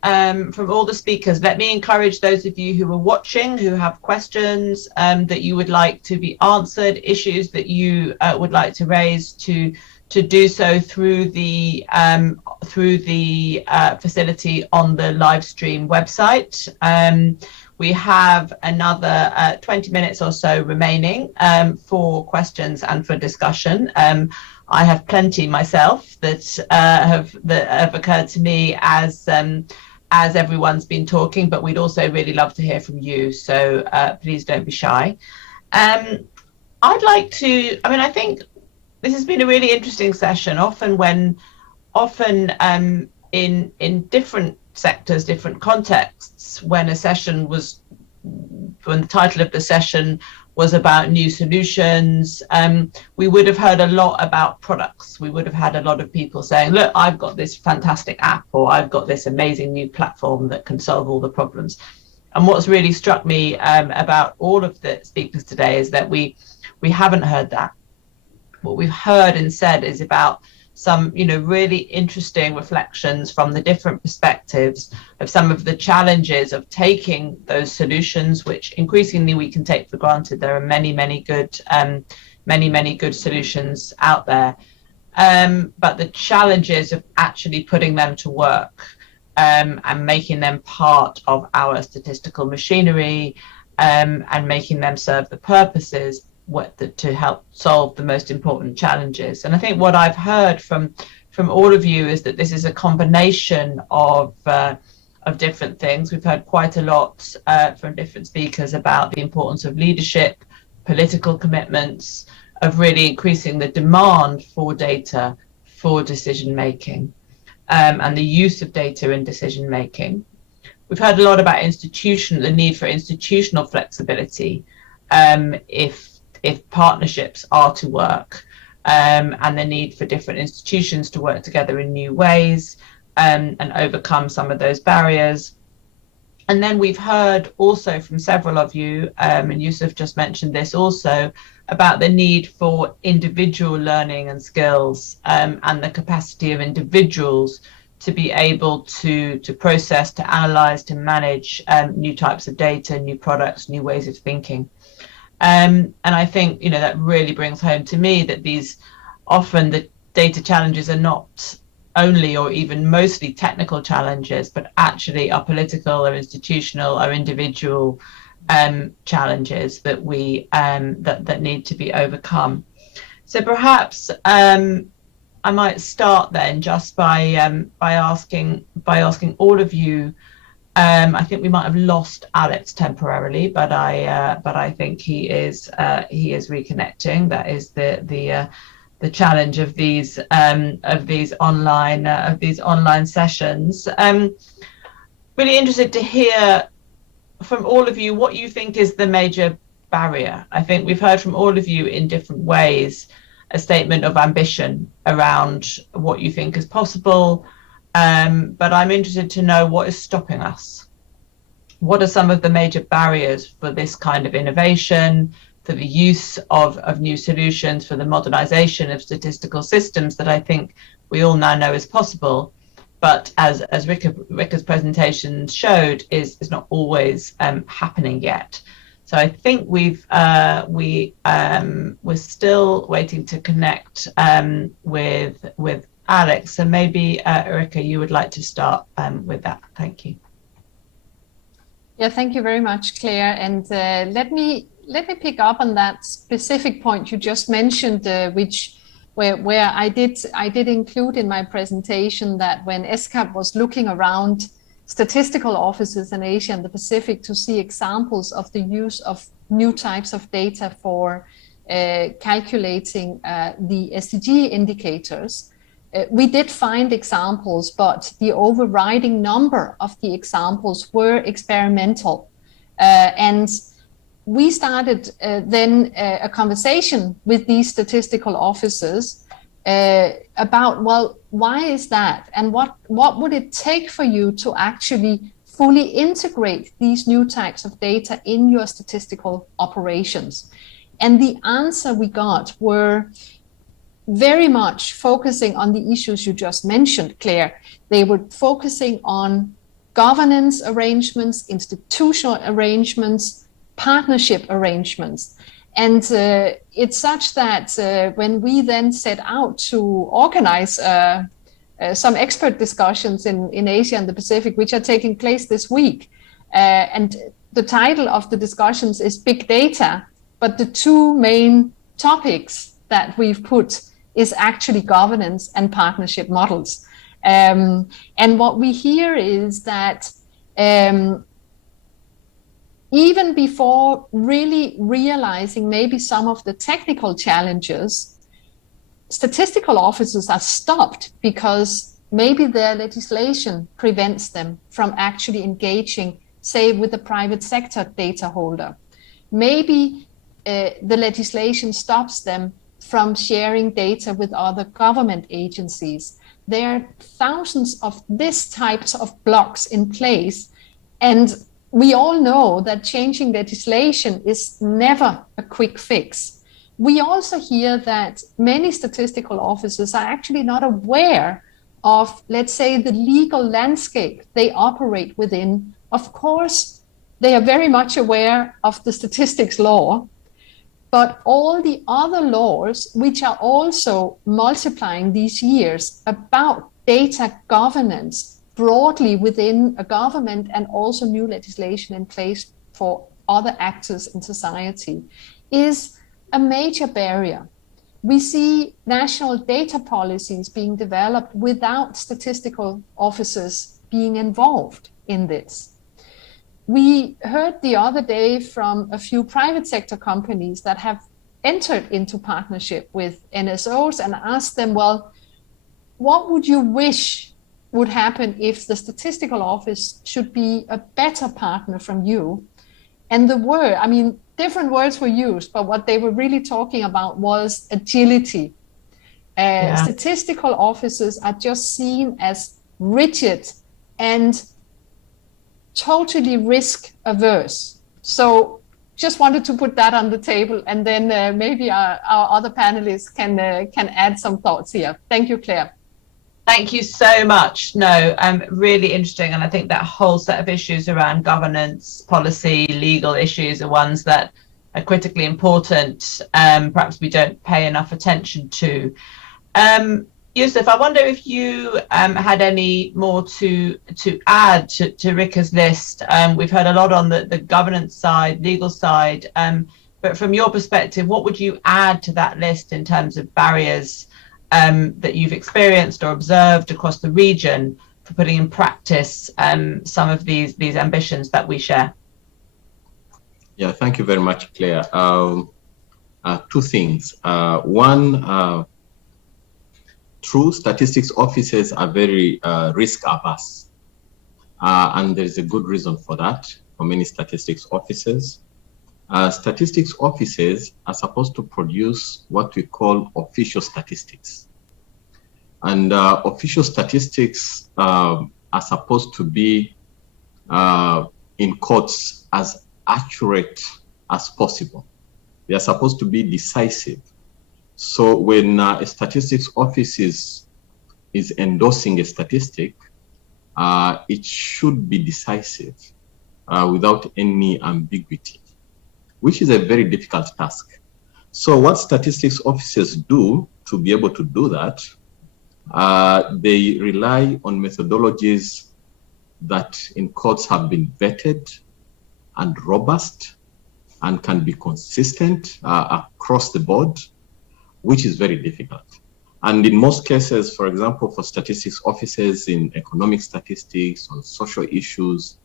speakers. Let me encourage those of you who are watching, who have questions that you would like to be answered, issues that you would like to raise, to do so through the facility on the live stream website. We have another 20 minutes or so remaining for questions and for discussion. I have plenty myself that have occurred to me as everyone's been talking, but we'd also really love to hear from you. So please don't be shy. I'd like to. I mean, I think this has been a really interesting session. Often in different sectors, different contexts, when the title of the session was about new solutions, we would have heard a lot about products. We would have had a lot of people saying, look, I've got this fantastic app, or I've got this amazing new platform that can solve all the problems. And what's really struck me about all of the speakers today is that we haven't heard that. What we've heard and said is about some, really interesting reflections from the different perspectives of some of the challenges of taking those solutions, which increasingly we can take for granted. There are many good solutions out there, but the challenges of actually putting them to work and making them part of our statistical machinery and making them serve the purposes to help solve the most important challenges. And I think what I've heard from all of you is that this is a combination of different things. We've heard quite a lot from different speakers about the importance of leadership, political commitments, of really increasing the demand for data for decision making, and the use of data in decision making. We've heard a lot about the need for institutional flexibility if partnerships are to work, and the need for different institutions to work together in new ways and overcome some of those barriers. And then we've heard also from several of you, and Yusuf just mentioned this also, about the need for individual learning and skills, and the capacity of individuals to be able to process, to analyze, to manage new types of data, new products, new ways of thinking. And I think, that really brings home to me that often the data challenges are not only or even mostly technical challenges, but actually are political or institutional or individual challenges that we that need to be overcome. So perhaps I might start then just by asking all of you. I think we might have lost Alex temporarily, but I think he is reconnecting. That is the challenge of these online sessions. Really interested to hear from all of you what you think is the major barrier. I think we've heard from all of you in different ways a statement of ambition around what you think is possible, but I'm interested to know what is stopping us. What are some of the major barriers for this kind of innovation, for the use of new solutions, for the modernization of statistical systems that I think we all now know is possible, but as Rika's presentation showed, is not always happening yet. So I think we're still waiting to connect with Alex. So maybe Rika, you would like to start with that. Thank you. Yeah, thank you very much, Claire. And let me pick up on that specific point you just mentioned, where I did include in my presentation that when ESCAP was looking around statistical offices in Asia and the Pacific to see examples of the use of new types of data for calculating the SDG indicators, we did find examples, but the overriding number of the examples were experimental. And we started then a conversation with these statistical offices about, well, why is that? And what would it take for you to actually fully integrate these new types of data in your statistical operations? And the answer we got were very much focusing on the issues you just mentioned, Claire. They were focusing on governance arrangements, institutional arrangements, partnership arrangements. And it's such that when we then set out to organize some expert discussions in Asia and the Pacific, which are taking place this week, and the title of the discussions is Big Data, but the two main topics that we've put is actually governance and partnership models. And what we hear is that even before really realizing maybe some of the technical challenges, statistical offices are stopped because maybe their legislation prevents them from actually engaging, say, with the private sector data holder. Maybe the legislation stops them from sharing data with other government agencies. There are thousands of these types of blocks in place, and we all know that changing legislation is never a quick fix. We also hear that many statistical offices are actually not aware of, let's say, the legal landscape they operate within. Of course, they are very much aware of the statistics law, but all the other laws, which are also multiplying these years about data governance broadly within a government, and also new legislation in place for other actors in society, is a major barrier. We see national data policies being developed without statistical officers being involved in this. We heard the other day from a few private sector companies that have entered into partnership with NSOs and asked them, well, what would you wish would happen if the statistical office should be a better partner from you? And the word, I mean, different words were used, but what they were really talking about was agility. Statistical offices are just seen as rigid and totally risk averse. So just wanted to put that on the table, and then maybe our other panelists can add some thoughts here. Thank you, Claire. Thank you so much. No, really interesting. And I think that whole set of issues around governance, policy, legal issues are ones that are critically important. Perhaps we don't pay enough attention to. Yusuf, I wonder if you had any more to add to Rika's list. We've heard a lot on the governance side, legal side, but from your perspective, what would you add to that list in terms of barriers that you've experienced or observed across the region for putting in practice some of these ambitions that we share? Yeah, thank you very much, Claire. Two things. One, true statistics offices are very risk averse, and there's a good reason for that for many statistics offices. Statistics offices are supposed to produce what we call official statistics. And official statistics are supposed to be, in quotes, as accurate as possible. They are supposed to be decisive. So when a statistics office is endorsing a statistic, it should be decisive without any ambiguity, which is a very difficult task. So what statistics offices do to be able to do that, they rely on methodologies that in quotes have been vetted and robust and can be consistent across the board, which is very difficult. And in most cases, for example, for statistics offices in economic statistics, on social issues,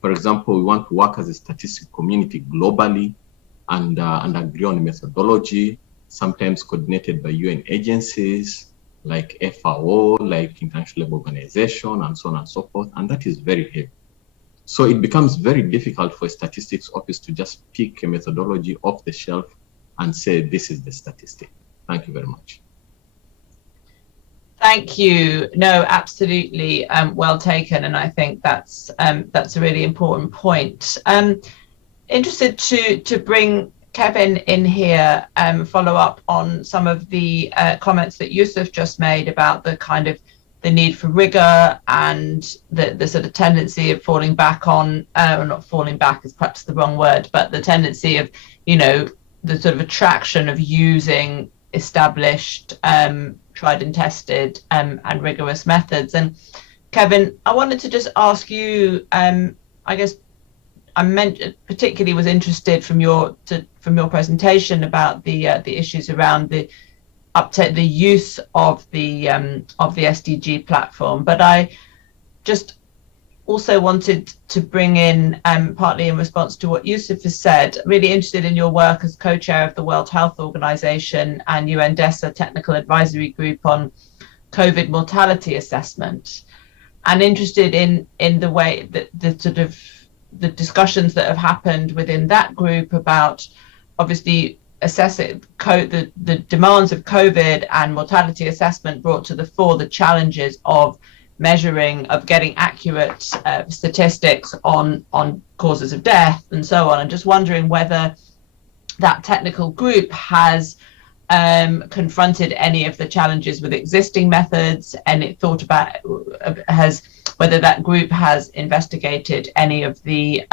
for example, we want to work as a statistics community globally and agree on methodology, sometimes coordinated by UN agencies like FAO, like International Labour Organization, and so on and so forth, and that is very heavy. So it becomes very difficult for a statistics office to just pick a methodology off the shelf and say, this is the statistic. Thank you very much. Thank you. No, absolutely well taken. And I think that's a really important point. Interested to bring Kevin in here and follow up on some of the comments that Yusuf just made about the kind of the need for rigor and the sort of tendency of falling back on, or not falling back is perhaps the wrong word, but the tendency of, you know, the sort of attraction of using established, tried and tested and rigorous methods. And Kevin, I wanted to just ask you, I guess I particularly was interested from your presentation about the issues around the uptake, the use of the SDG platform, but I just also wanted to bring in, partly in response to what Yusuf has said, really interested in your work as co-chair of the World Health Organization and UNDESA Technical Advisory Group on COVID mortality assessment, and interested in the way that the sort of the discussions that have happened within that group about obviously assessing the demands of COVID and mortality assessment brought to the fore the challenges of measuring, of getting accurate statistics on causes of death and so on. And just wondering whether that technical group has confronted any of the challenges with existing methods, and it thought about whether that group has investigated any of the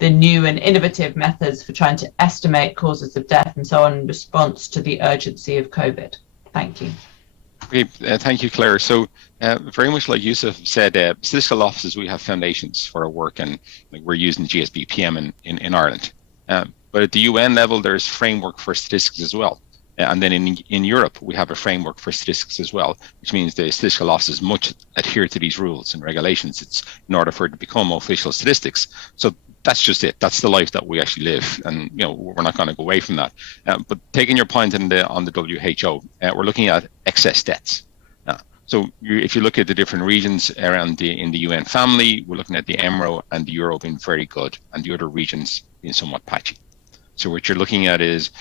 new and innovative methods for trying to estimate causes of death and so on in response to the urgency of COVID. Thank you. Okay, thank you, Claire. So very much like Yusuf said, statistical offices, we have foundations for our work, and like, we're using GSBPM in Ireland. But at the UN level, there's framework for statistics as well. And then in Europe, we have a framework for statistics as well, which means the statistical offices must adhere to these rules and regulations. It's in order for it to become official statistics. So that's just it. That's the life that we actually live, and you know we're not going to go away from that. But taking your point on the WHO, we're looking at excess deaths. So if you look at the different regions around in the UN family, we're looking at the EMRO and the Euro being very good, and the other regions being somewhat patchy. So what you're looking at is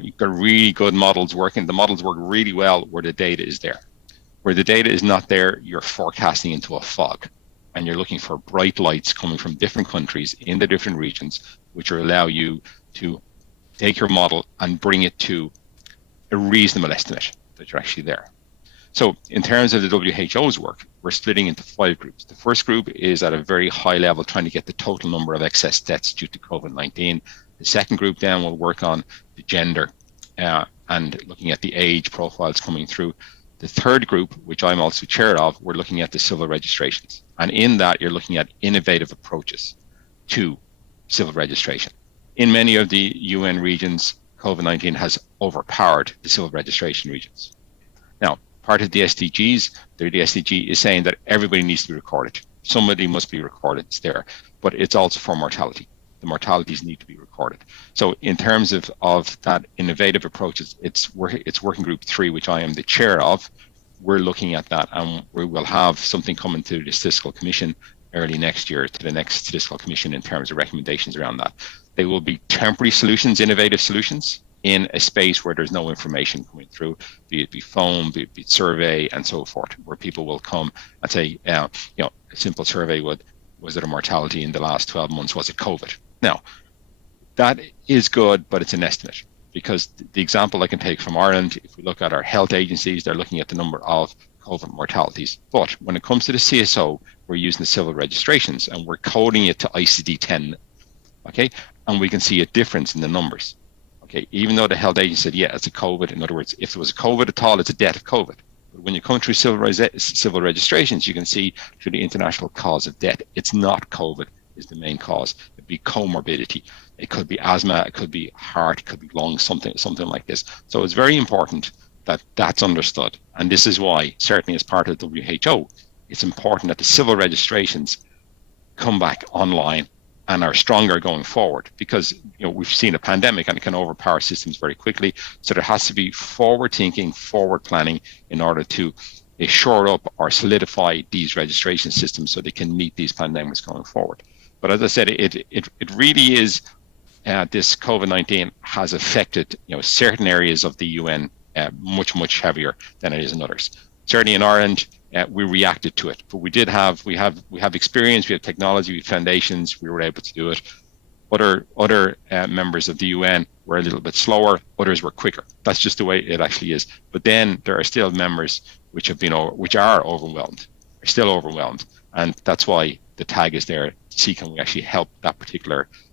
you've got really good models working. The models work really well where the data is there. Where the data is not there, you're forecasting into a fog, and you're looking for bright lights coming from different countries in the different regions, which will allow you to take your model and bring it to a reasonable estimate that you're actually there. So in terms of the WHO's work, we're splitting into 5 groups. The first group is at a very high level, trying to get the total number of excess deaths due to COVID-19. The second group then will work on the gender and looking at the age profiles coming through. The third group, which I'm also chair of, we're looking at the civil registrations. And in that, you're looking at innovative approaches to civil registration. In many of the UN regions, COVID-19 has overpowered the civil registration regions. Now, part of the SDGs, the SDG is saying that everybody needs to be recorded. Somebody must be recorded, it's there, but it's also for mortality. The mortalities need to be recorded. So in terms of that innovative approach, it's working group 3, which I am the chair of. We're looking at that, and we will have something coming to the Statistical Commission early next year, to the next Statistical Commission, in terms of recommendations around that. They will be temporary solutions, innovative solutions, in a space where there's no information coming through, be it phone, be it survey, and so forth, where people will come and say, a simple survey was there a mortality in the last 12 months? Was it COVID? Now, that is good, but it's an estimate, because the example I can take from Ireland, if we look at our health agencies, they're looking at the number of COVID mortalities. But when it comes to the CSO, we're using the civil registrations and we're coding it to ICD-10, okay? And we can see a difference in the numbers, okay? Even though the health agency said, yeah, it's a COVID. In other words, if there was a COVID at all, it's a death of COVID. But when you come through civil registrations, you can see through the international cause of death, it's not COVID is the main cause. It'd be comorbidity. It could be asthma, it could be heart, it could be lungs, something like this. So it's very important that that's understood. And this is why, certainly as part of WHO, it's important that the civil registrations come back online and are stronger going forward, because we've seen a pandemic and it can overpower systems very quickly. So there has to be forward thinking, forward planning in order to shore up or solidify these registration systems so they can meet these pandemics going forward. But as I said, it really is, this COVID-19 has affected certain areas of the UN much heavier than it is in others. Certainly in Ireland, we reacted to it, but we have experience, we have technology, we have foundations, we were able to do it. Other members of the UN were a little bit slower, others were quicker. That's just the way it actually is. But then there are still members which are overwhelmed, are still overwhelmed, and that's why the tag is there to see can we actually help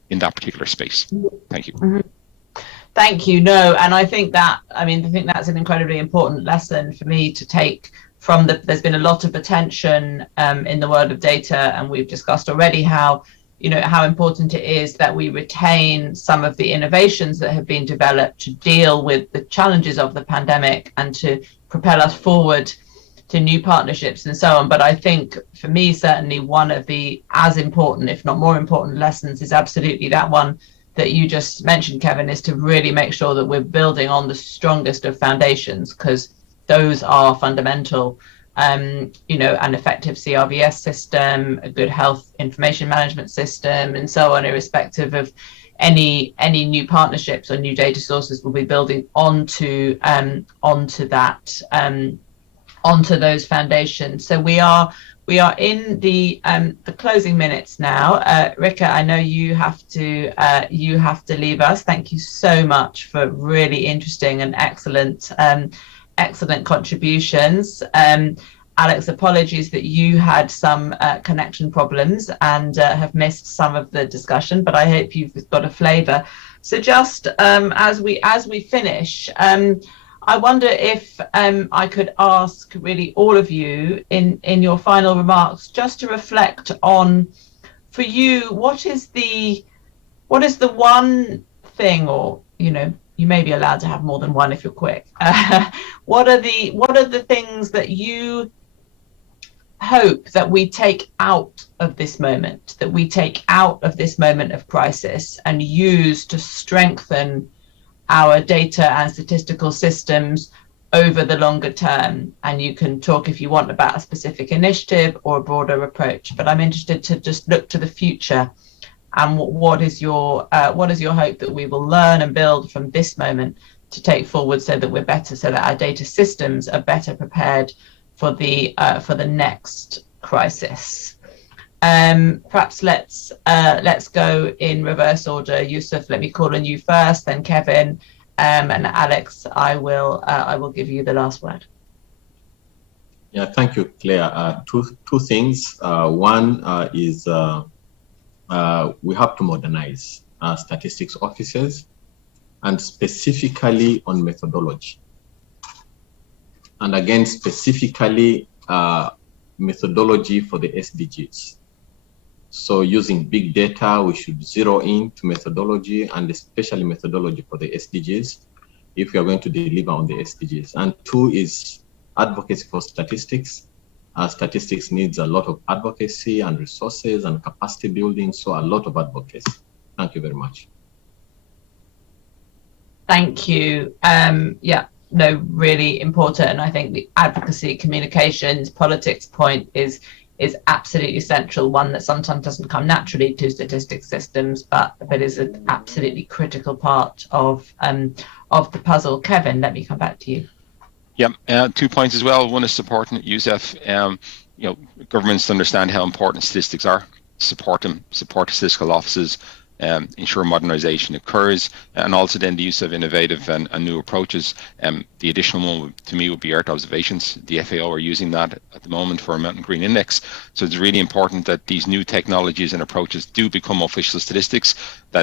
in that particular space. Thank you. Mm-hmm. Thank you. No, and I think that's an incredibly important lesson for me to take from there's been a lot of attention in the world of data, and we've discussed already how important it is that we retain some of the innovations that have been developed to deal with the challenges of the pandemic and to propel us forward to new partnerships and so on. But I think for me, certainly one of the as important, if not more important lessons is absolutely that one that you just mentioned, Kevin, is to really make sure that we're building on the strongest of foundations, because those are fundamental. An effective CRVS system, a good health information management system, and so on, irrespective of any new partnerships or new data sources, will be building onto those foundations. So we are in the closing minutes now. Rika, I know you have to leave us. Thank you so much for really interesting and excellent contributions. Alex, apologies that you had some connection problems and have missed some of the discussion, but I hope you've got a flavour. So just as we finish, I wonder if I could ask really all of you in your final remarks just to reflect on, for you, what is the one thing, or you may be allowed to have more than one if you're quick. What are the things that you hope that we take out of this moment, of crisis, and use to strengthen our data and statistical systems over the longer term? And you can talk, if you want, about a specific initiative or a broader approach, but I'm interested to just look to the future. And what is your hope that we will learn and build from this moment to take forward, so that we're better, so that our data systems are better prepared for the next crisis? Perhaps let's go in reverse order. Yusuf, let me call on you first, then Kevin, and Alex, I will give you the last word. Yeah, thank you, Claire. Two things. One is we have to modernize statistics offices, and specifically on methodology. And again, specifically methodology for the SDGs. So using big data, we should zero in to methodology, and especially methodology for the SDGs if we are going to deliver on the SDGs. And two is advocacy for statistics. Statistics needs a lot of advocacy and resources and capacity building, so a lot of advocacy. Thank you very much. Thank you. Yeah, no, really important. And I think the advocacy, communications, politics point is absolutely central, one that sometimes doesn't come naturally to statistics systems, but is an absolutely critical part of the puzzle. Kevin, let me come back to you. Yeah, 2 points as well. One is supporting Youssef. Governments understand how important statistics are. Support them, support statistical offices, ensure modernization occurs, and also then the use of innovative and new approaches. The additional one to me would be Earth observations. The FAO are using that at the moment for a mountain green index. So it's really important that these new technologies and approaches do become official statistics.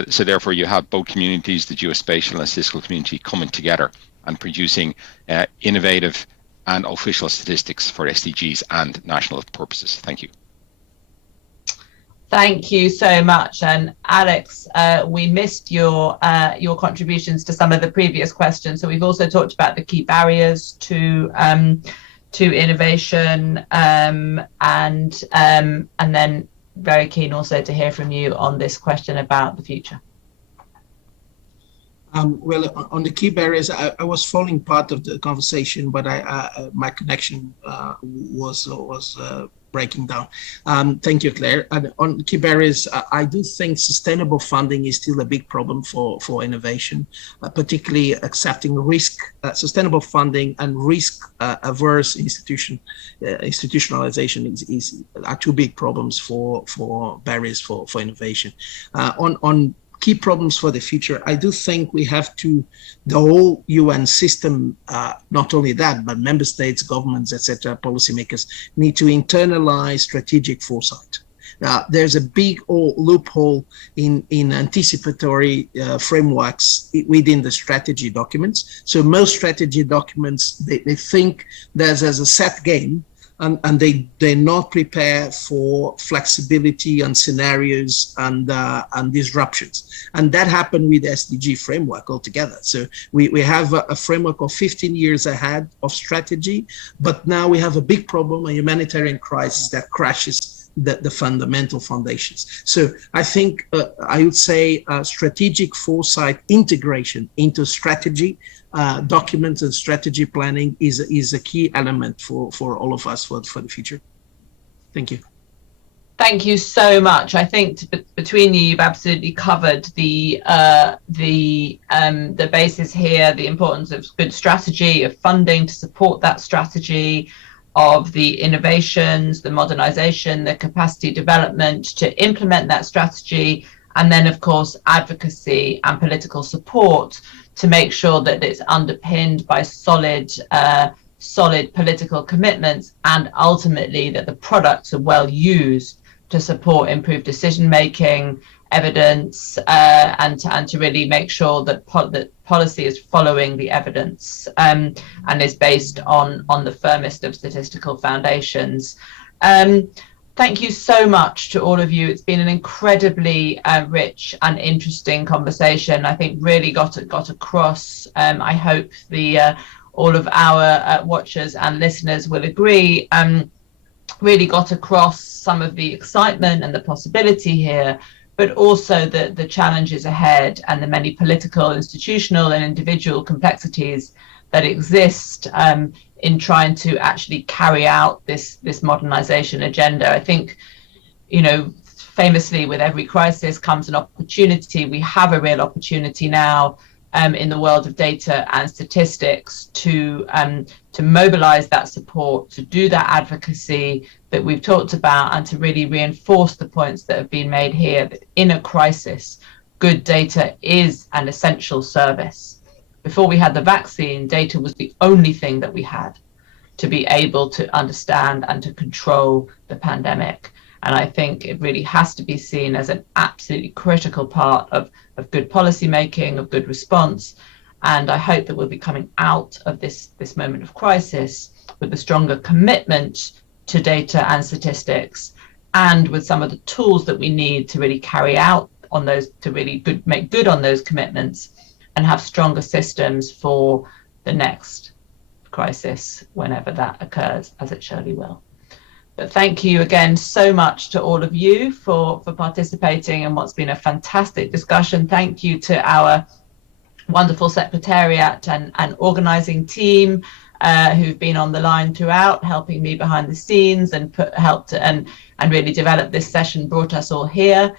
So therefore you have both communities, the geospatial and statistical community, coming together and producing innovative and official statistics for SDGs and national purposes. Thank you. Thank you so much. And Alex, we missed your contributions to some of the previous questions. So we've also talked about the key barriers to innovation, and then very keen also to hear from you on this question about the future. Well, on the key barriers, I was following part of the conversation, but my connection was breaking down. Thank you, Claire. And on key barriers, I do think sustainable funding is still a big problem for innovation, particularly accepting risk. Sustainable funding and risk-averse institutionalization are two big problems for barriers for innovation. On key problems for the future, I do think we have to, the whole UN system, not only that, but member states, governments, etc., policymakers need to internalize strategic foresight. There's a big loophole in anticipatory frameworks within the strategy documents. So most strategy documents, they think there's a set game, and they not prepare for flexibility and scenarios and disruptions. And that happened with the SDG framework altogether. So we have a framework of 15 years ahead of strategy, but now we have a big problem, a humanitarian crisis that crashes the fundamental foundations. So I think I would say strategic foresight integration into strategy documents and strategy planning is a key element for all of us for the future. Thank you. Thank you so much. I think between you, you've absolutely covered the basis here, the importance of good strategy, of funding to support that strategy, of the innovations, the modernization, the capacity development to implement that strategy, and then of course advocacy and political support to make sure that it's underpinned by solid political commitments, and ultimately that the products are well used to support improved decision making, evidence, and to really make sure that policy is following the evidence and is based on the firmest of statistical foundations. Thank you so much to all of you. It's been an incredibly rich and interesting conversation. I think really got across. I hope all of our watchers and listeners will agree. Really got across some of the excitement and the possibility here, but also the challenges ahead and the many political, institutional, and individual complexities that exist in trying to actually carry out this modernization agenda. I think, famously with every crisis comes an opportunity. We have a real opportunity now in the world of data and statistics to mobilize that support, to do that advocacy that we've talked about, and to really reinforce the points that have been made here, that in a crisis, good data is an essential service. Before we had the vaccine, data was the only thing that we had. to be able to understand and to control the pandemic. And I think it really has to be seen as an absolutely critical part of good policy making, of good response. And I hope that we'll be coming out of this moment of crisis with a stronger commitment to data and statistics, and with some of the tools that we need to really carry out on those, to really make good on those commitments, and have stronger systems for the next crisis, whenever that occurs, as it surely will. But thank you again so much to all of you for participating in what's been a fantastic discussion. Thank you to our wonderful secretariat and organizing team who've been on the line throughout, helping me behind the scenes and helped and really develop this session, brought us all here.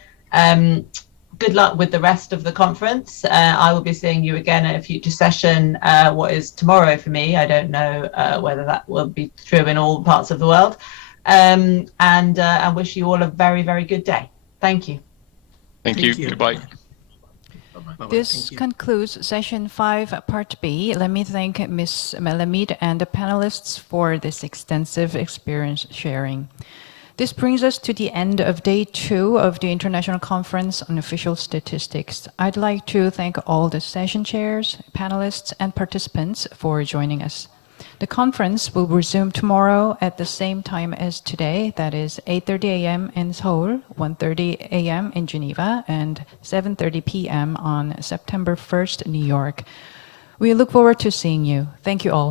Good luck with the rest of the conference. I will be seeing you again at a future session, what is tomorrow for me. I don't know whether that will be true in all parts of the world. And wish you all a very, very good day. Thank you. Thank you. Goodbye. This concludes session 5, part B. Let me thank Ms. Melamed and the panelists for this extensive experience sharing. This brings us to the end of day 2 of the International Conference on Official Statistics. I'd like to thank all the session chairs, panelists, and participants for joining us. The conference will resume tomorrow at the same time as today, that is 8:30 a.m. in Seoul, 1:30 a.m. in Geneva, and 7:30 p.m. on September 1st in New York. We look forward to seeing you. Thank you all.